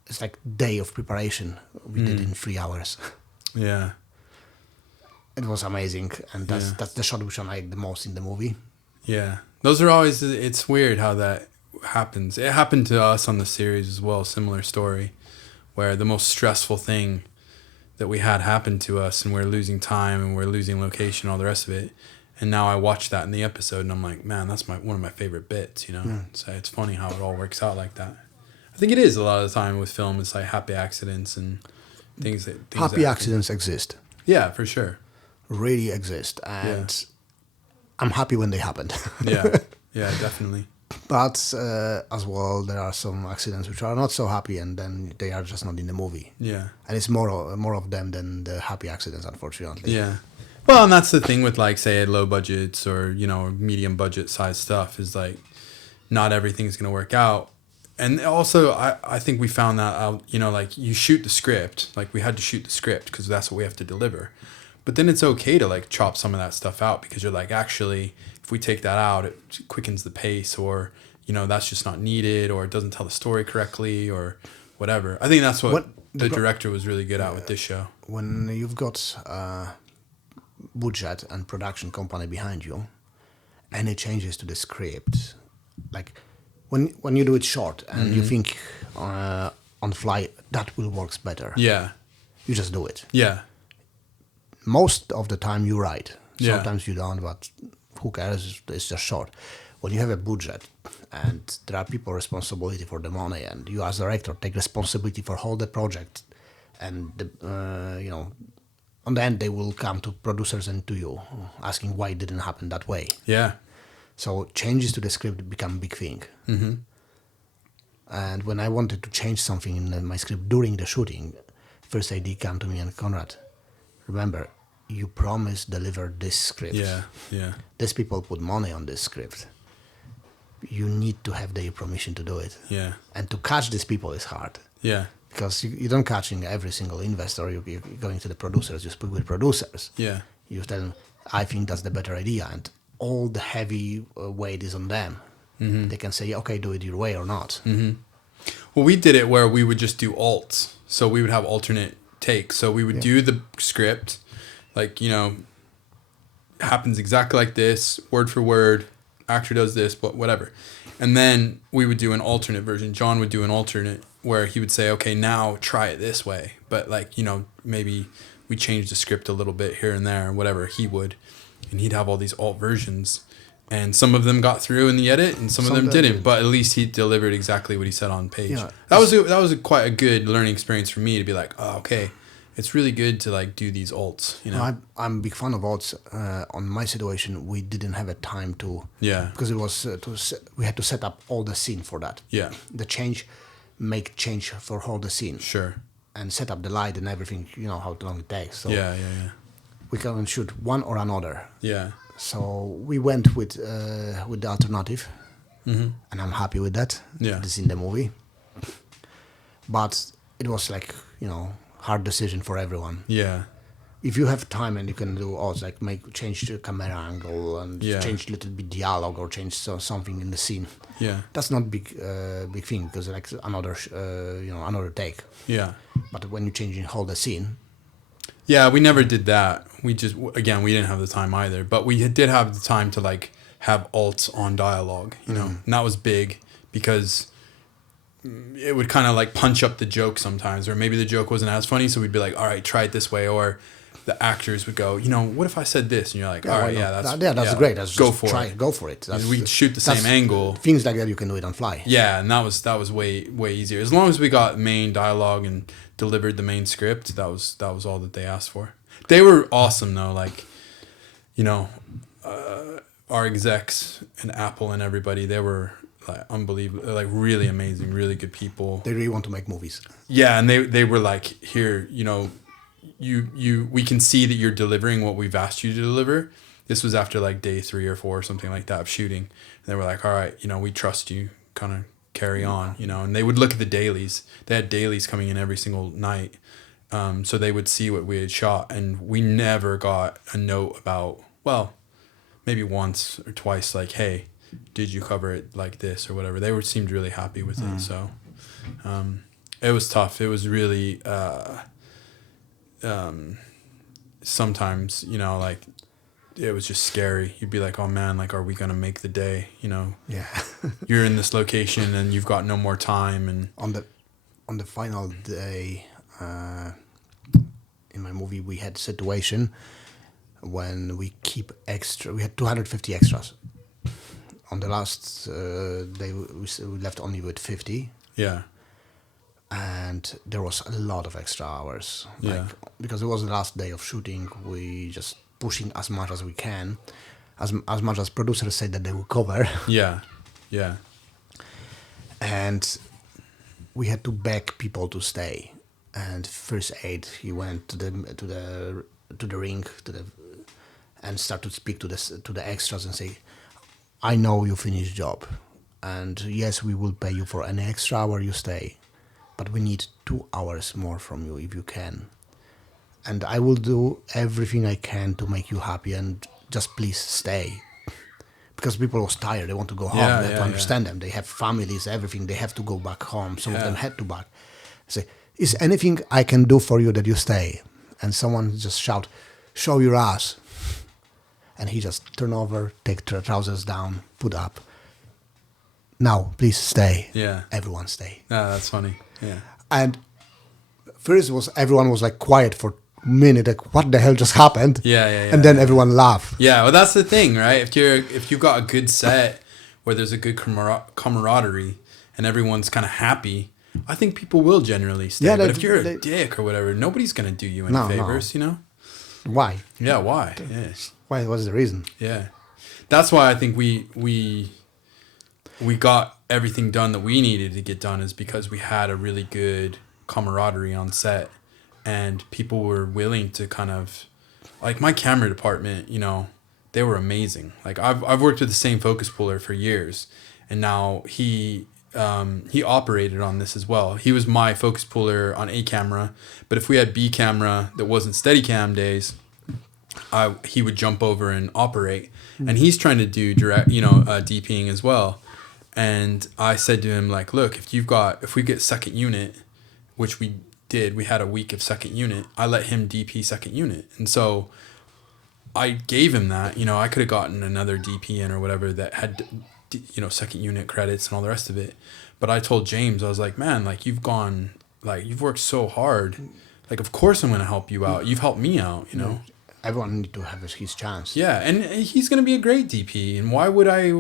it's like day of preparation we did in 3 hours. Yeah. It was amazing, and that's the shot which I like the most in the movie. Yeah. Those are always, it's weird how that happens. It happened to us on the series as well, similar story, where the most stressful thing that we had happened to us, and we're losing time and we're losing location, all the rest of it. And now I watch that in the episode and I'm like, man, that's one of my favorite bits, you know? So it's funny how it all works out like that. I think it is a lot of the time with film, it's like happy accidents and things happy accidents exist. Yeah, for sure. Really exist, and I'm happy when they happened. Yeah, definitely. But as well, there are some accidents which are not so happy, and then they are just not in the movie. Yeah, and it's more of them than the happy accidents, unfortunately. Yeah, well, and that's the thing with like say low budgets or medium budget size stuff is like not everything's gonna work out. And also, I think we found that out. Like you shoot the script, like we had to shoot the script because that's what we have to deliver. But then it's okay to like chop some of that stuff out because you're like, actually, if we take that out, it quickens the pace, or that's just not needed, or it doesn't tell the story correctly, or whatever. I think that's what the director was really good at with this show. When you've got budget and production company behind you, any changes to the script, like when you do it short and you think on fly that will work better. Yeah, you just do it. Yeah. Most of the time you're right. Yeah. Sometimes you don't, but who cares? It's just short. When you have a budget and there are people responsibility for the money, and you as director take responsibility for all the project, and on the end they will come to producers and to you asking why it didn't happen that way. Yeah. So changes to the script become a big thing. Mm-hmm. And when I wanted to change something in my script during the shooting, first AD came to me and Konrad, remember, you promised deliver this script. Yeah, yeah. These people put money on this script. You need to have their permission to do it. Yeah. And to catch these people is hard. Yeah. Because you don't catching every single investor. You're going to the producers. You speak with producers. Yeah. You tell them, I think that's the better idea. And all the heavy weight is on them. Mm-hmm. They can say, okay, do it your way or not. Mm-hmm. Well, we did it where we would just do alts. So we would have alternate takes. So we would do the script, like, happens exactly like this, word for word, actor does this, but whatever. And then we would do an alternate version. John would do an alternate where he would say, okay, now try it this way. But like, maybe we change the script a little bit here and there, whatever he would. And he'd have all these alt versions. And some of them got through in the edit, and some of them didn't. But at least he delivered exactly what he said on page. Yeah. That was quite a good learning experience for me to be like, oh, okay, it's really good to like do these alts. I'm a big fan of alts. On my situation, we didn't have a time to. Yeah. Because it was we had to set up all the scene for that. Yeah. Make change for all the scene. Sure. And set up the light and everything. You know how long it takes. So yeah. We can shoot one or another. Yeah. So we went with the alternative, and I'm happy with that. Yeah, this is in the movie, but it was like hard decision for everyone. Yeah, if you have time and you can do like change the camera angle and change a little bit dialogue or change something in the scene. Yeah, that's not big thing because like another another take. Yeah, but when you change whole the scene. Yeah, we never did that. We just, again, we didn't have the time either. But we did have the time to like have alts on dialogue, and that was big because it would kind of like punch up the joke sometimes, or maybe the joke wasn't as funny, so we'd be like, all right, try it this way, or the actors would go, what if I said this? And you're like, all right, that's great. That's go for it. Go for it. We'd shoot the same angle. Things like that you can do it on fly. Yeah, and that was way easier. As long as we got main dialogue and delivered the main script, that was all that they asked for. They were awesome though, like, our execs and Apple and everybody, they were like unbelievable, like really amazing, really good people. They really want to make movies. Yeah, and they were like, here, we can see that you're delivering what we've asked you to deliver. This was after like day 3 or 4 or something like that of shooting. And they were like, all right, we trust you, kind of carry on, you know, and they would look at the dailies. They had dailies coming in every single night. So they would see what we had shot, and we never got a note about, well, maybe once or twice, like, hey, did you cover it like this or whatever. They seemed really happy with it. So it was tough. It was really sometimes, you know, like, it was just scary. You'd be like, oh man, like, are we going to make the day? You know, Yeah. you're in this location and you've got no more time. And on the final day, in my movie, we had a situation when we had 250 extras. On the last day, we left only with 50. Yeah. And there was a lot of extra hours. Yeah. Like, because it was the last day of shooting, we just pushing as much as we can, as much as producers said that they will cover. Yeah. Yeah. And we had to beg people to stay. And first aid, he went to the ring and started to speak to the extras and say, I know you finished job, and yes, we will pay you for any extra hour you stay, but we need 2 hours more from you if you can. And I will do everything I can to make you happy, and just please stay. Because people was tired, they want to go home. Yeah, You have yeah, to understand them. They have families, everything. They have to go back home. Some of them had to back. Say, is anything I can do for you that you stay? And someone just shout, show your ass. And he just turn over, take trousers down, put up. Now, please stay. Yeah. Everyone stay. Ah, that's funny. Yeah. And first everyone was like quiet for a minute, like what the hell just happened? Yeah. And then everyone laughed. Yeah, well, that's the thing, right? If you've got a good set where there's a good camaraderie and everyone's kind of happy, I think people will generally stay. Yeah, but if you're a dick or whatever, nobody's gonna do you any favors, you know? Why? Yeah, why? Yeah. Why? What's the reason? Yeah, that's why I think we got everything done that we needed to get done, is because we had a really good camaraderie on set, and people were willing to kind of, like, my camera department, you know, they were amazing. Like, I've worked with the same focus puller for years, and now he operated on this as well. He was my focus puller on A camera, but if we had B camera that wasn't Steadicam days, he would jump over and operate. And he's trying to do direct, you know, DPing as well. And I said to him, like, look, if we get second unit, which we did, we had a week of second unit, I let him DP second unit. And so I gave him that, you know, I could have gotten another DP in or whatever that had, you know, second unit credits and all the rest of it. But I told James, I was like, man, like, you've worked so hard. Like, of course I'm going to help you out. You've helped me out, you know. Everyone need to have his chance. Yeah, and he's going to be a great DP. And why would I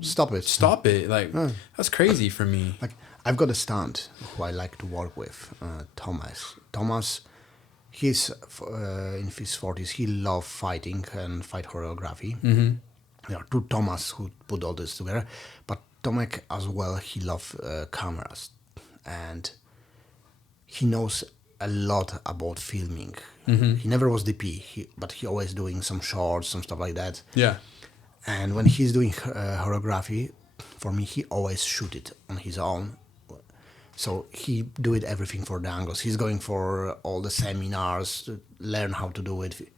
stop it? Like, that's crazy for me. Like, I've got a stunt who I like to work with, Thomas. Thomas, he's in his 40s. He loves fighting and fight choreography. Mm-hmm. There are two Thomas who put all this together. But Tomek as well, he loves cameras. And he knows a lot about filming. Mm-hmm. He never was DP, but he always doing some shorts, some stuff like that. Yeah. And when he's doing choreography, for me, he always shoot it on his own. So he do it everything for the angles. He's going for all the seminars to learn how to do it.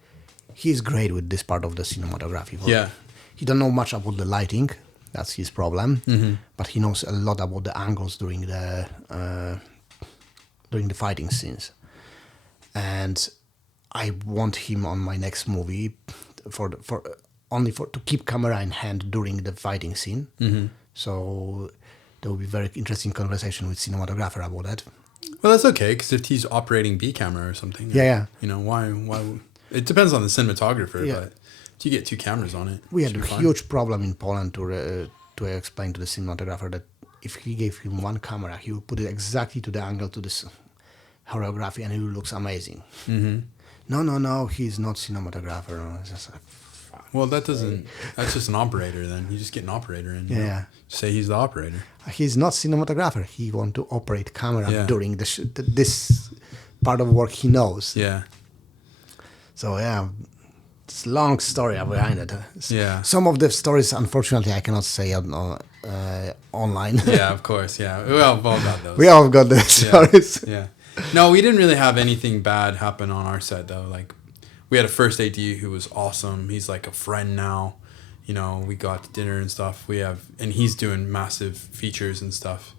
He's great with this part of the cinematography. Yeah. He don't know much about the lighting. That's his problem. Mm-hmm. But he knows a lot about the angles during the fighting scenes. And I want him on my next movie to keep camera in hand during the fighting scene. Mm-hmm. So there will be very interesting conversation with cinematographer about that. Well, that's okay, because if he's operating B camera or something, yeah. You know, why? It depends on the cinematographer, Yeah. But if you get two cameras on it, we had a huge problem in Poland to explain to the cinematographer that if he gave him one camera, he would put it exactly to the angle to this choreography, and it looks amazing. Mm-hmm. No, he's not cinematographer. No, it's just like, well, that's just an operator then. You just get an operator in. You know? Say he's the operator. He's not cinematographer. He want to operate camera during this part of work he knows. Yeah. So, yeah. It's a long story behind it. Yeah. Some of the stories, unfortunately, I cannot say online. Yeah, of course. Yeah, we all got those. We all got the stories. Yeah. No, we didn't really have anything bad happen on our set though. Like, we had a first AD who was awesome. He's like a friend now. You know, we got dinner and stuff. And he's doing massive features and stuff.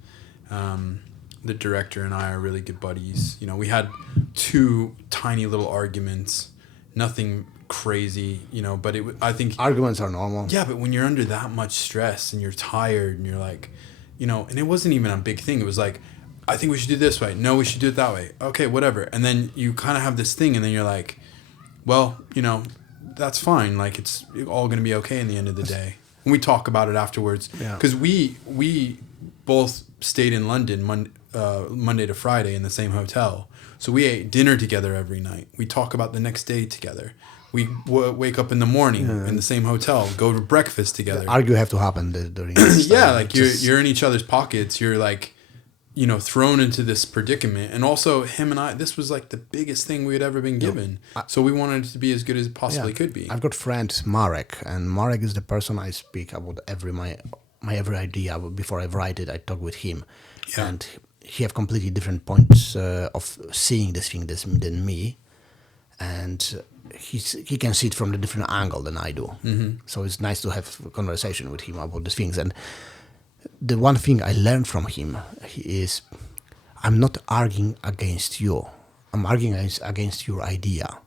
The director and I are really good buddies. You know, we had 2 tiny little arguments, nothing crazy, you know, but I think Arguments are normal. Yeah, but when you're under that much stress and you're tired and you're like, you know, and it wasn't even a big thing. It was like, I think we should do it this way. No, we should do it that way. Okay, whatever. And then you kind of have this thing and then you're like, well, you know, that's fine. Like, it's all going to be okay in the end of the day. And we talk about it afterwards. Because we both stayed in London Monday to Friday in the same hotel. So we ate dinner together every night. We talk about the next day together. We wake up in the morning in the same hotel, go to breakfast together. The argue have to happen during this yeah, time. like you're in each other's pockets. You're like, you know, thrown into this predicament. And also him and I, this was like the biggest thing we had ever been given. So we wanted it to be as good as it possibly could be. I've got friend Marek, and Marek is the person I speak about my every idea. Before I write it, I talk with him. Yeah. And he have completely different points of seeing this thing than me. And he can see it from a different angle than I do. Mm-hmm. So it's nice to have a conversation with him about these things. And the one thing I learned from him is I'm not arguing against you. I'm arguing against your idea.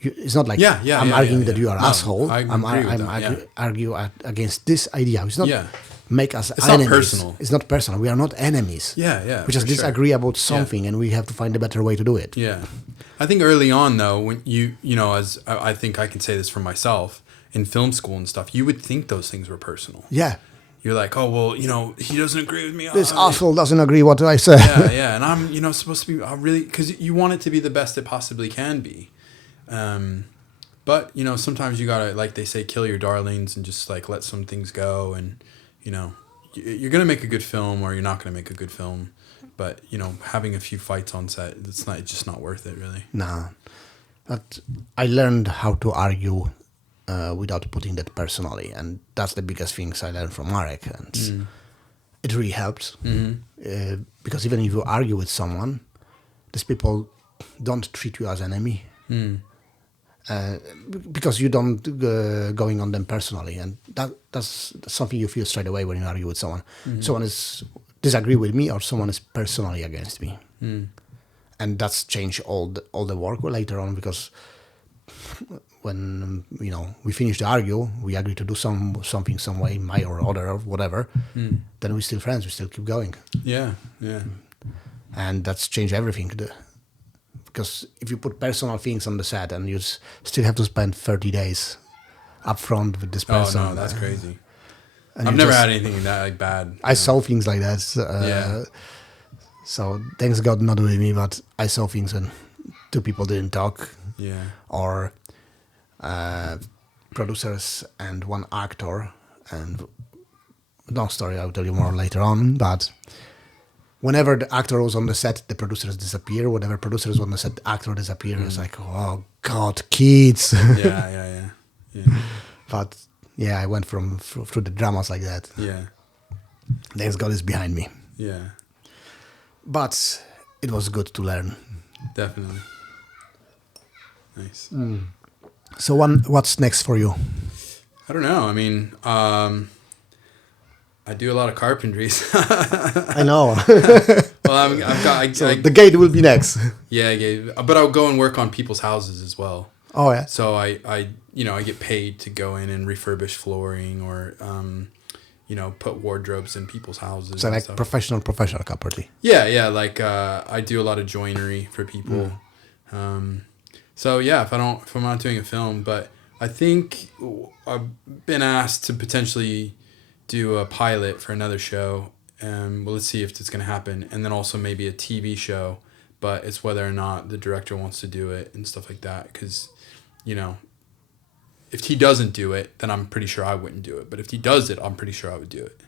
It's not like I'm arguing that you are an asshole. I'm argue against this idea. It's not make us it's enemies. Not personal. It's not personal. We are not enemies. Yeah. We just disagree about something, and we have to find a better way to do it. Yeah. I think early on, though, when you know, as I think I can say this for myself, in film school and stuff, you would think those things were personal. Yeah. You're like, oh, well, you know, he doesn't agree with me. This asshole doesn't agree what I say. Yeah. And I'm, you know, supposed to be really, because you want it to be the best it possibly can be. But, you know, sometimes you gotta, like they say, kill your darlings and just, like, let some things go. And, you know, you're going to make a good film or you're not going to make a good film. But, you know, having a few fights on set, it's just not worth it, really. No. But I learned how to argue without putting that personally. And that's the biggest things I learned from Marek. And it really helps. Mm-hmm. Because even if you argue with someone, these people don't treat you as an enemy. Because you don't going on them personally. And that's something you feel straight away when you argue with someone. Mm-hmm. Someone is disagree with me or someone is personally against me. And that's changed all the work later on, because when you know we finish the argue, we agree to do something some way, my or other or whatever, then we're still friends, we still keep going. Yeah. And that's changed everything. Because if you put personal things on the set and you still have to spend 30 days up front with this person. Oh no, that's crazy. I've never had anything that like bad. I saw things like that. So thanks God not with me, but I saw things when 2 people didn't talk. Yeah. Or producers and 1 actor. And long story, I'll tell you more later on. But whenever the actor was on the set, the producers disappear. Whenever producers on the set, the actor disappear. It's like, oh God, kids. Yeah. But yeah, I went through the dramas like that. Yeah. Thanks God is behind me. Yeah. But it was good to learn. Definitely. Nice. So what's next for you? I don't know. I mean, I do a lot of carpentries. I know. Well, the gate will be next. Yeah, but I'll go and work on people's houses as well. Oh yeah. So I get paid to go in and refurbish flooring or put wardrobes in people's houses. So like professional carpentry. Yeah. Like I do a lot of joinery for people. So yeah, if I'm not doing a film, but I think I've been asked to potentially do a pilot for another show. Well, let's see if it's going to happen. And then also maybe a TV show, but it's whether or not the director wants to do it and stuff like that. Because, if he doesn't do it, then I'm pretty sure I wouldn't do it. But if he does it, I'm pretty sure I would do it.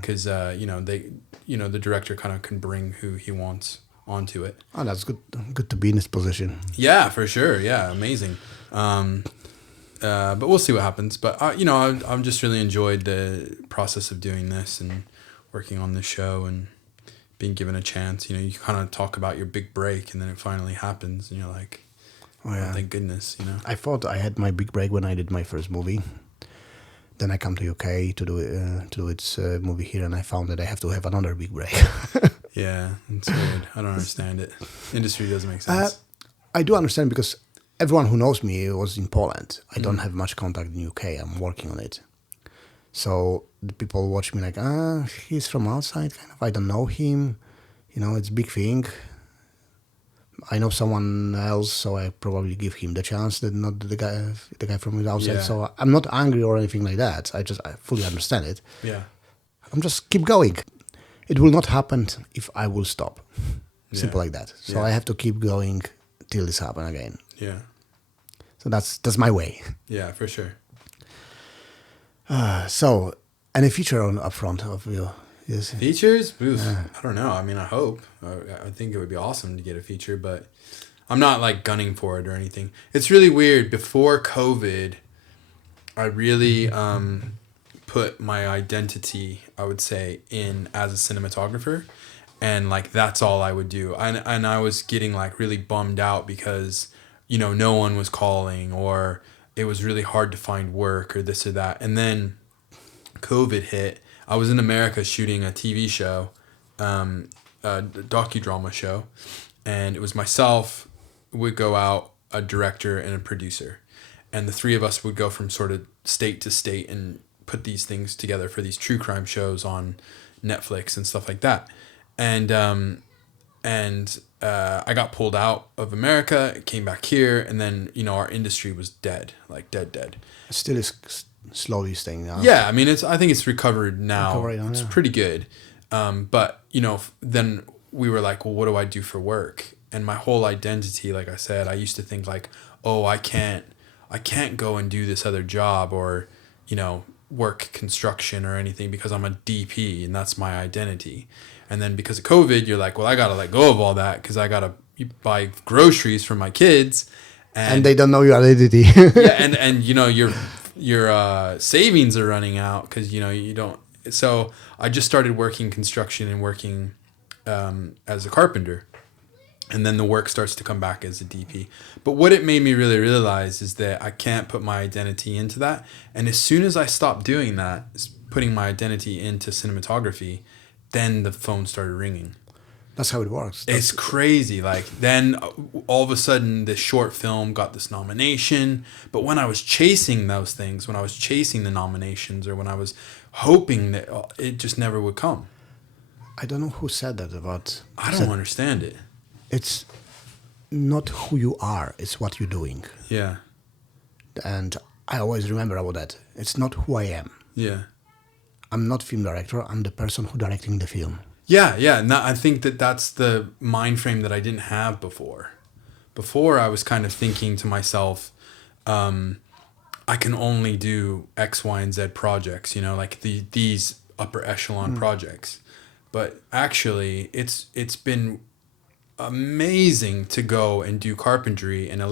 Because, the director kind of can bring who he wants onto it. Oh, that's good. Good to be in this position. Yeah, for sure. Yeah, amazing. But we'll see what happens. But I'm just really enjoyed the process of doing this and working on this show and being given a chance. You kind of talk about your big break, and then it finally happens, and you're like, oh, thank goodness. I thought I had my big break when I did my first movie. Then I come to UK to do its movie here, and I found that I have to have another big break. Yeah, it's weird. I don't understand it. Industry doesn't make sense. I do understand, because everyone who knows me was in Poland. I don't have much contact in UK. I'm working on it. So the people watch me like, he's from outside, kind of. I don't know him. It's a big thing. I know someone else, so I probably give him the chance, that not the guy from the outside. Yeah. So I'm not angry or anything like that. I fully understand it. Yeah. I'm just keep going. It will not happen if I will stop. Simple like that. So I have to keep going till this happen again. Yeah. So that's my way. Yeah, for sure. So any feature up front of you? Yes. Features? I don't know. I mean, I hope. I think it would be awesome to get a feature, but I'm not like gunning for it or anything. It's really weird. Before COVID, I really put my identity, I would say, in as a cinematographer, and like that's all I would do. And I was getting like really bummed out because no one was calling, or it was really hard to find work, or this or that. And then COVID hit. I was in America shooting a TV show, a docudrama show, and it was myself, would go out, a director, and a producer. And the three of us would go from sort of state to state and put these things together for these true crime shows on Netflix and stuff like that. And I got pulled out of America, came back here, and then, our industry was dead, like dead. It still is slowly staying down. Yeah, I mean, I think it's recovered now. It's pretty good. But, then we were like, well, what do I do for work? And my whole identity, like I said, I used to think like, oh, I can't go and do this other job or, work construction or anything because I'm a DP and that's my identity. And then because of COVID, you're like, well, I got to let go of all that because I got to buy groceries for my kids. And they don't know your identity. Yeah, and your savings are running out because, you don't. So I just started working construction and working as a carpenter. And then the work starts to come back as a DP. But what it made me really realize is that I can't put my identity into that. And as soon as I stopped doing that, putting my identity into cinematography, then the phone started ringing. That's how it works. It's crazy. Like then all of a sudden this short film got this nomination. But when I was chasing those things, when I was chasing the nominations or when I was hoping that it just never would come. I don't know who said that about... I don't understand it. It's not who you are, it's what you're doing. Yeah. And I always remember about that. It's not who I am. Yeah. I'm not film director, I'm the person who directing the film. Yeah. And I think that's the mind frame that I didn't have before. Before I was kind of thinking to myself, I can only do X, Y, and Z projects, like these upper echelon projects. But actually, it's been amazing to go and do carpentry and I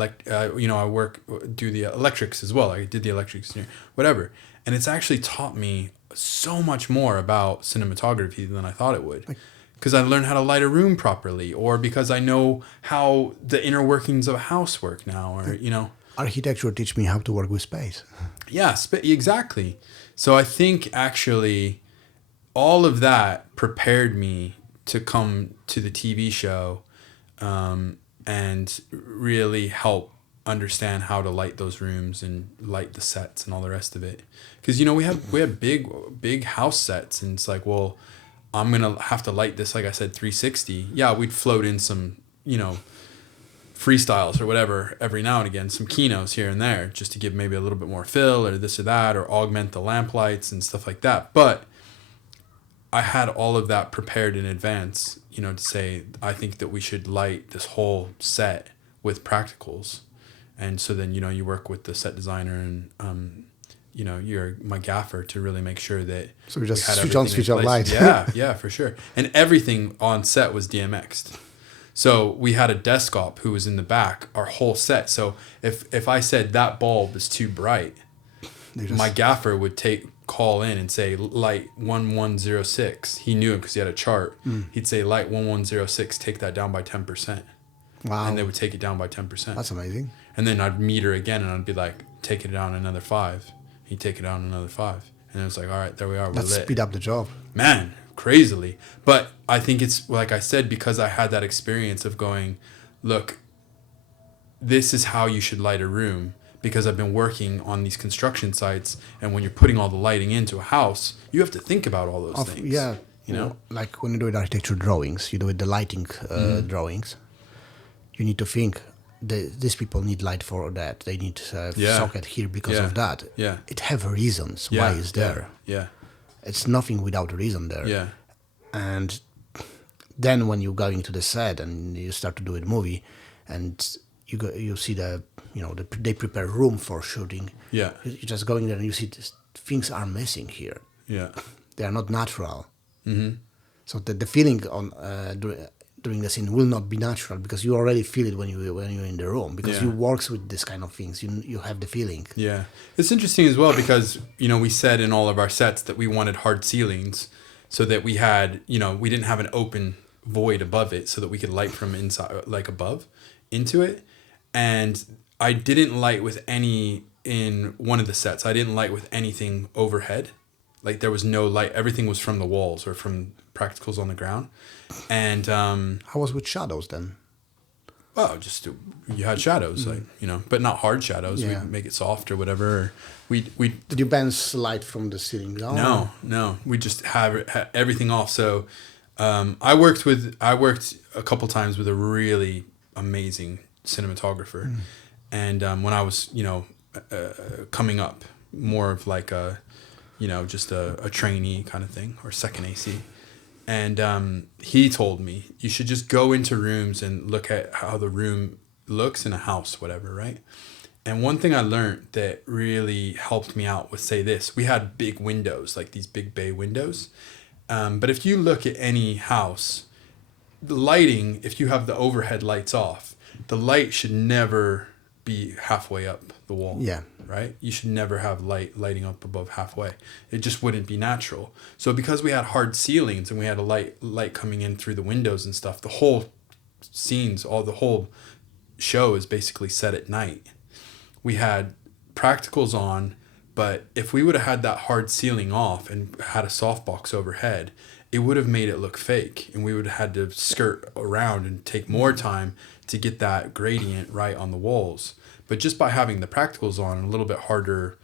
do the electrics as well. I did the electrics, whatever. And it's actually taught me so much more about cinematography than I thought it would. Because I learned how to light a room properly, or because I know how the inner workings of a house work now, or, Architecture teach me how to work with space. Yeah, exactly. So I think actually all of that prepared me to come to the TV show and really help understand how to light those rooms and light the sets and all the rest of it. Because, we had big house sets, and it's like, well, I'm going to have to light this, like I said, 360. Yeah, we'd float in some, freestyles or whatever every now and again, some keynotes here and there, just to give maybe a little bit more fill or this or that, or augment the lamp lights and stuff like that. But I had all of that prepared in advance, to say, I think that we should light this whole set with practicals. And so then, you work with the set designer and, you're my gaffer to really make sure that... So we just switch on, switch off light. Yeah, for sure. And everything on set was DMX'd. So we had a desk op who was in the back, our whole set. So if I said that bulb is too bright, my gaffer would call in and say light 1106. He knew it because he had a chart. He'd say light 1106, take that down by 10%. Wow. And they would take it down by 10%. That's amazing. And then I'd meter again and I'd be like, take it down another 5. He'd take it down another 5. And it was like, all right, there we are. We're Let's lit. speed up the job. Man, crazily. But I think it's, like I said, because I had that experience of going, look, this is how you should light a room. Because I've been working on these construction sites, and when you're putting all the lighting into a house, you have to think about all those things. Yeah. You know? Like when you do it architecture drawings, you do it the lighting drawings, you need to think, these people need light for that. They need socket here because of that. Yeah. It have reasons why it's there. Yeah. It's nothing without a reason there. Yeah. And then when you go into the set and you start to do a movie, and you see they prepare room for shooting. Yeah. You just go in there and you see things are missing here. Yeah. They are not natural. Mm-hmm. So the feeling on during the scene will not be natural, because you already feel it when you're in the room, because you works with this kind of things. You have the feeling. Yeah. It's interesting as well because, we said in all of our sets that we wanted hard ceilings so that we had, we didn't have an open void above it so that we could light from inside, like above, into it. And I didn't light with in one of the sets. I didn't light with anything overhead. Like there was no light. Everything was from the walls or from practicals on the ground. And how was with shadows then? Well, just you had shadows, but not hard shadows. Yeah. We'd make it soft or whatever. We Did you bounce light from the ceiling down? No. We just have everything off. So I worked a couple times with a really amazing cinematographer, and when I was coming up, more of like a just a trainee kind of thing, or second AC, and he told me you should just go into rooms and look at how the room looks in a house, whatever, right? And one thing I learned that really helped me out was, say this: we had big windows, like these big bay windows, but if you look at any house, the lighting, if you have the overhead lights off, the light should never be halfway up the wall. Yeah. Right? You should never have lighting up above halfway. It just wouldn't be natural. So because we had hard ceilings and we had a light coming in through the windows and stuff, the whole the whole show is basically set at night. We had practicals on, but if we would have had that hard ceiling off and had a softbox overhead, it would have made it look fake, and we would have had to skirt around and take more time to get that gradient right on the walls. But just by having the practicals on and a little bit harder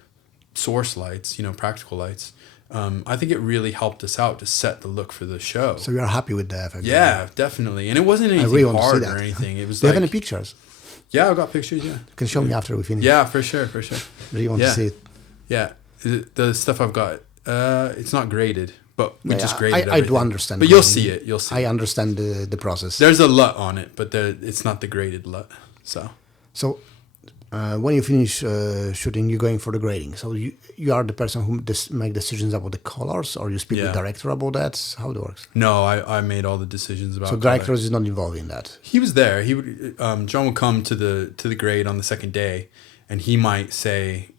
source lights, practical lights, I think it really helped us out to set the look for the show. So you're happy with that? Yeah, definitely. And it wasn't anything really hard or anything. It was Do you have any pictures? Yeah, I've got pictures, yeah. You can show me after we finish. Yeah, for sure. Really want to see it. Yeah. The stuff I've got, it's not graded. But we just graded I do understand. But you'll see it. I understand the process. There's a LUT on it, but it's not the graded LUT. So when you finish shooting, you're going for the grading. So you are the person who make decisions about the colors, or you speak with the director about that? How it works? No, I made all the decisions about. So director is not involved in that. He was there. He would. John would come to the grade on the second day, and he might say,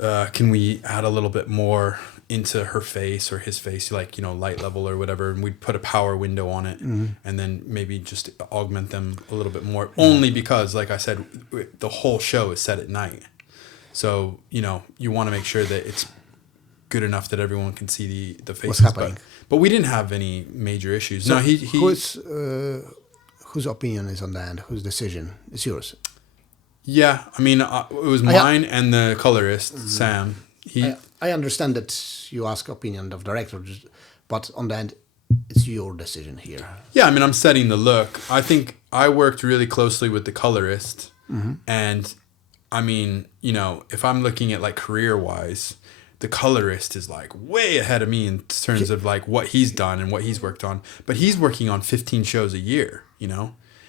can we add a little bit more into her face or his face, like, light level or whatever, and we'd put a power window on it, and then maybe just augment them a little bit more, only because, like I said, the whole show is set at night. So, you want to make sure that it's good enough that everyone can see the faces. What's happening? But we didn't have any major issues. So no, whose opinion is on that? Whose decision? It's yours. Yeah, I mean, it was mine and the colorist, Sam. I understand that you ask opinion of director, but on the end, it's your decision here. Yeah, I mean, I'm setting the look. I think I worked really closely with the colorist, and I mean, if I'm looking at like career-wise, the colorist is like way ahead of me in terms of like what he's done and what he's worked on. But he's working on 15 shows a year.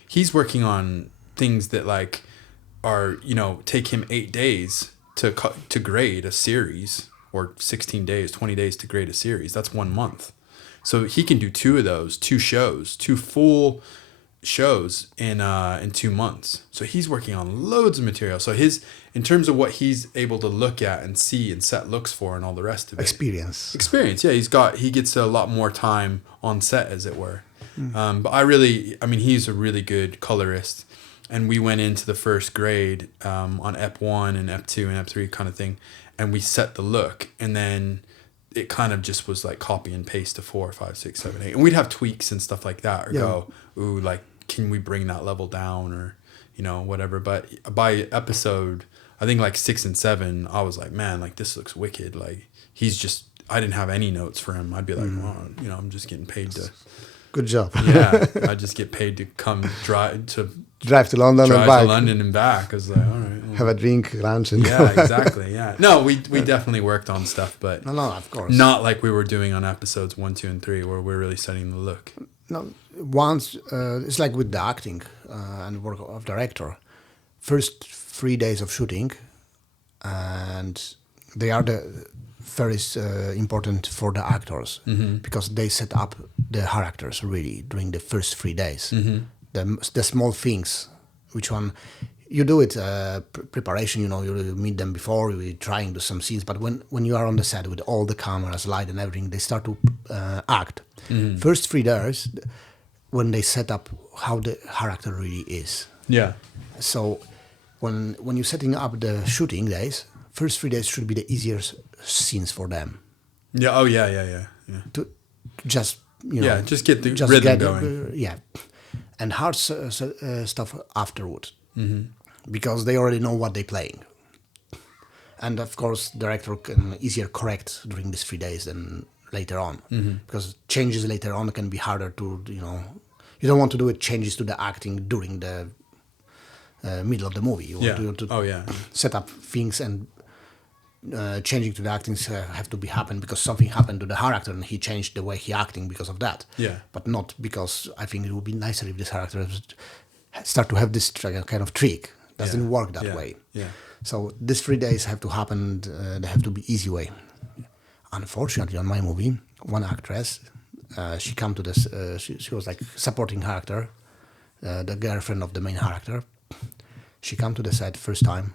He's working on things that like are take him 8 days to grade a series, or 16 days, 20 days to grade a series. That's 1 month. So he can do two full shows in 2 months. So he's working on loads of material. So in terms of what he's able to look at and see and set looks for and all the rest of it. Experience. Yeah, he gets a lot more time on set, as it were. But he's a really good colorist. And we went into the first grade on EP1 and EP2 and EP3 kind of thing. And we set the look. And then it kind of just was like copy and paste to 4, 5, 6, 7, 8. And we'd have tweaks and stuff like that. Or go, ooh, like, can we bring that level down? Or, whatever. But by episode, I think like 6 and 7, I was like, man, like, this looks wicked. Like, I didn't have any notes for him. I'd be like, well, I'm just getting paid to... Good job. Yeah, I just get paid to come drive to London and back. I was like, all right. Well, have a drink, lunch, and yeah, exactly. Yeah, no, we definitely worked on stuff, but no, of course, not like we were doing on episodes 1, 2, and 3, where we're really setting the look. No, once it's like with the acting and work of director. First 3 days of shooting, and they are the very important for the actors because they set up the characters really during the first 3 days. The small things, which one you do it preparation, you meet them before, you trying to do some scenes, but when you are on the set with all the cameras, light and everything, they start to act. First 3 days when they set up how the character really is. Yeah. So when you're setting up the shooting days, first 3 days should be the easiest scenes for them. Yeah. Oh, yeah. To just just get the rhythm going. And hard stuff afterward, because they already know what they're playing. And of course, director can easier correct during these 3 days than later on, because changes later on can be harder to You don't want to do it changes to the acting during the middle of the movie. You want to set up things and. Changing to the acting have to be happen because something happened to the character and he changed the way he acting because of that. Yeah. But not because I think it would be nicer if this character start to have this kind of trick. Doesn't work that way. Yeah. So these 3 days have to happen. They have to be easy way. Unfortunately, on my movie, one actress, she come to this. She was like supporting character, the girlfriend of the main character. She come to the set first time,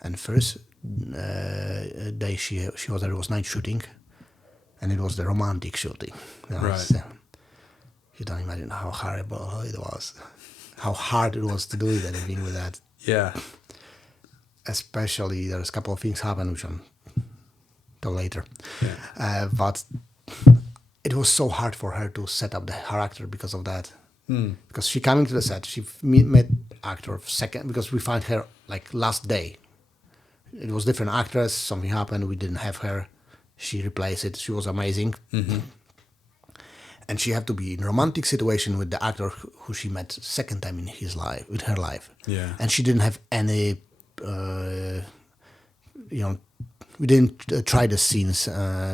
and first. Day she was there, it was night shooting, and it was the romantic shooting. Right. You don't imagine how horrible it was, how hard it was to do it and everything with that. Yeah. Especially there's a couple of things happen which I'll tell later. Yeah. But it was so hard for her to set up the character because of that. Because she coming to the set, she met actor second because we found her like last day. It was different actress. Something happened. We didn't have her. She replaced it. She was amazing. And she had to be in a romantic situation with the actor who she met second time in her life. Yeah. And she didn't have any, we didn't try the scenes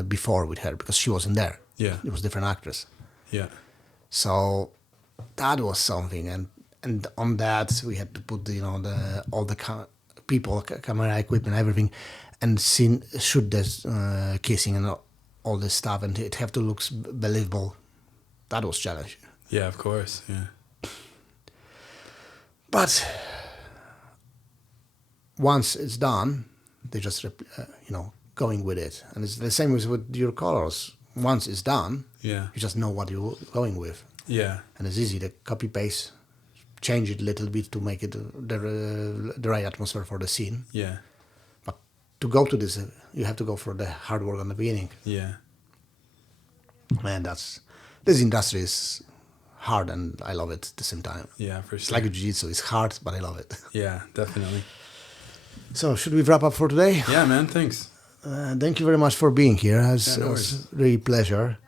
before with her because she wasn't there. Yeah. It was different actress. Yeah. So that was something. And on that we had to put all the people, camera equipment, everything, and shoot this kissing and all this stuff, and it have to look believable. That was challenge. Yeah, of course. Yeah. But once it's done, they just going with it, and it's the same with your colors. Once it's done, you just know what you're going with. Yeah. And it's easy to copy paste. Change it a little bit to make it the right atmosphere for the scene. Yeah. But to go to this, you have to go for the hard work on the beginning. Yeah. Man, this industry is hard and I love it at the same time. Yeah, for sure. It's like jiu-jitsu. It's hard, but I love it. Yeah, definitely. So should we wrap up for today? Yeah, man. Thanks. Thank you very much for being here. It was really pleasure.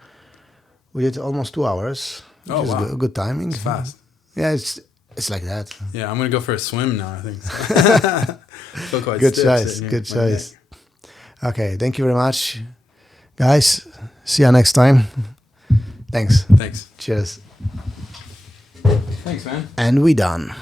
We did almost 2 hours. Oh, wow. A good timing. It's fast. Yeah, it's like that. Yeah, I'm going to go for a swim now, I think. Feel quite good choice. Good choice. Okay, thank you very much. Guys, see you next time. Thanks. Thanks. Cheers. Thanks, man. And we done.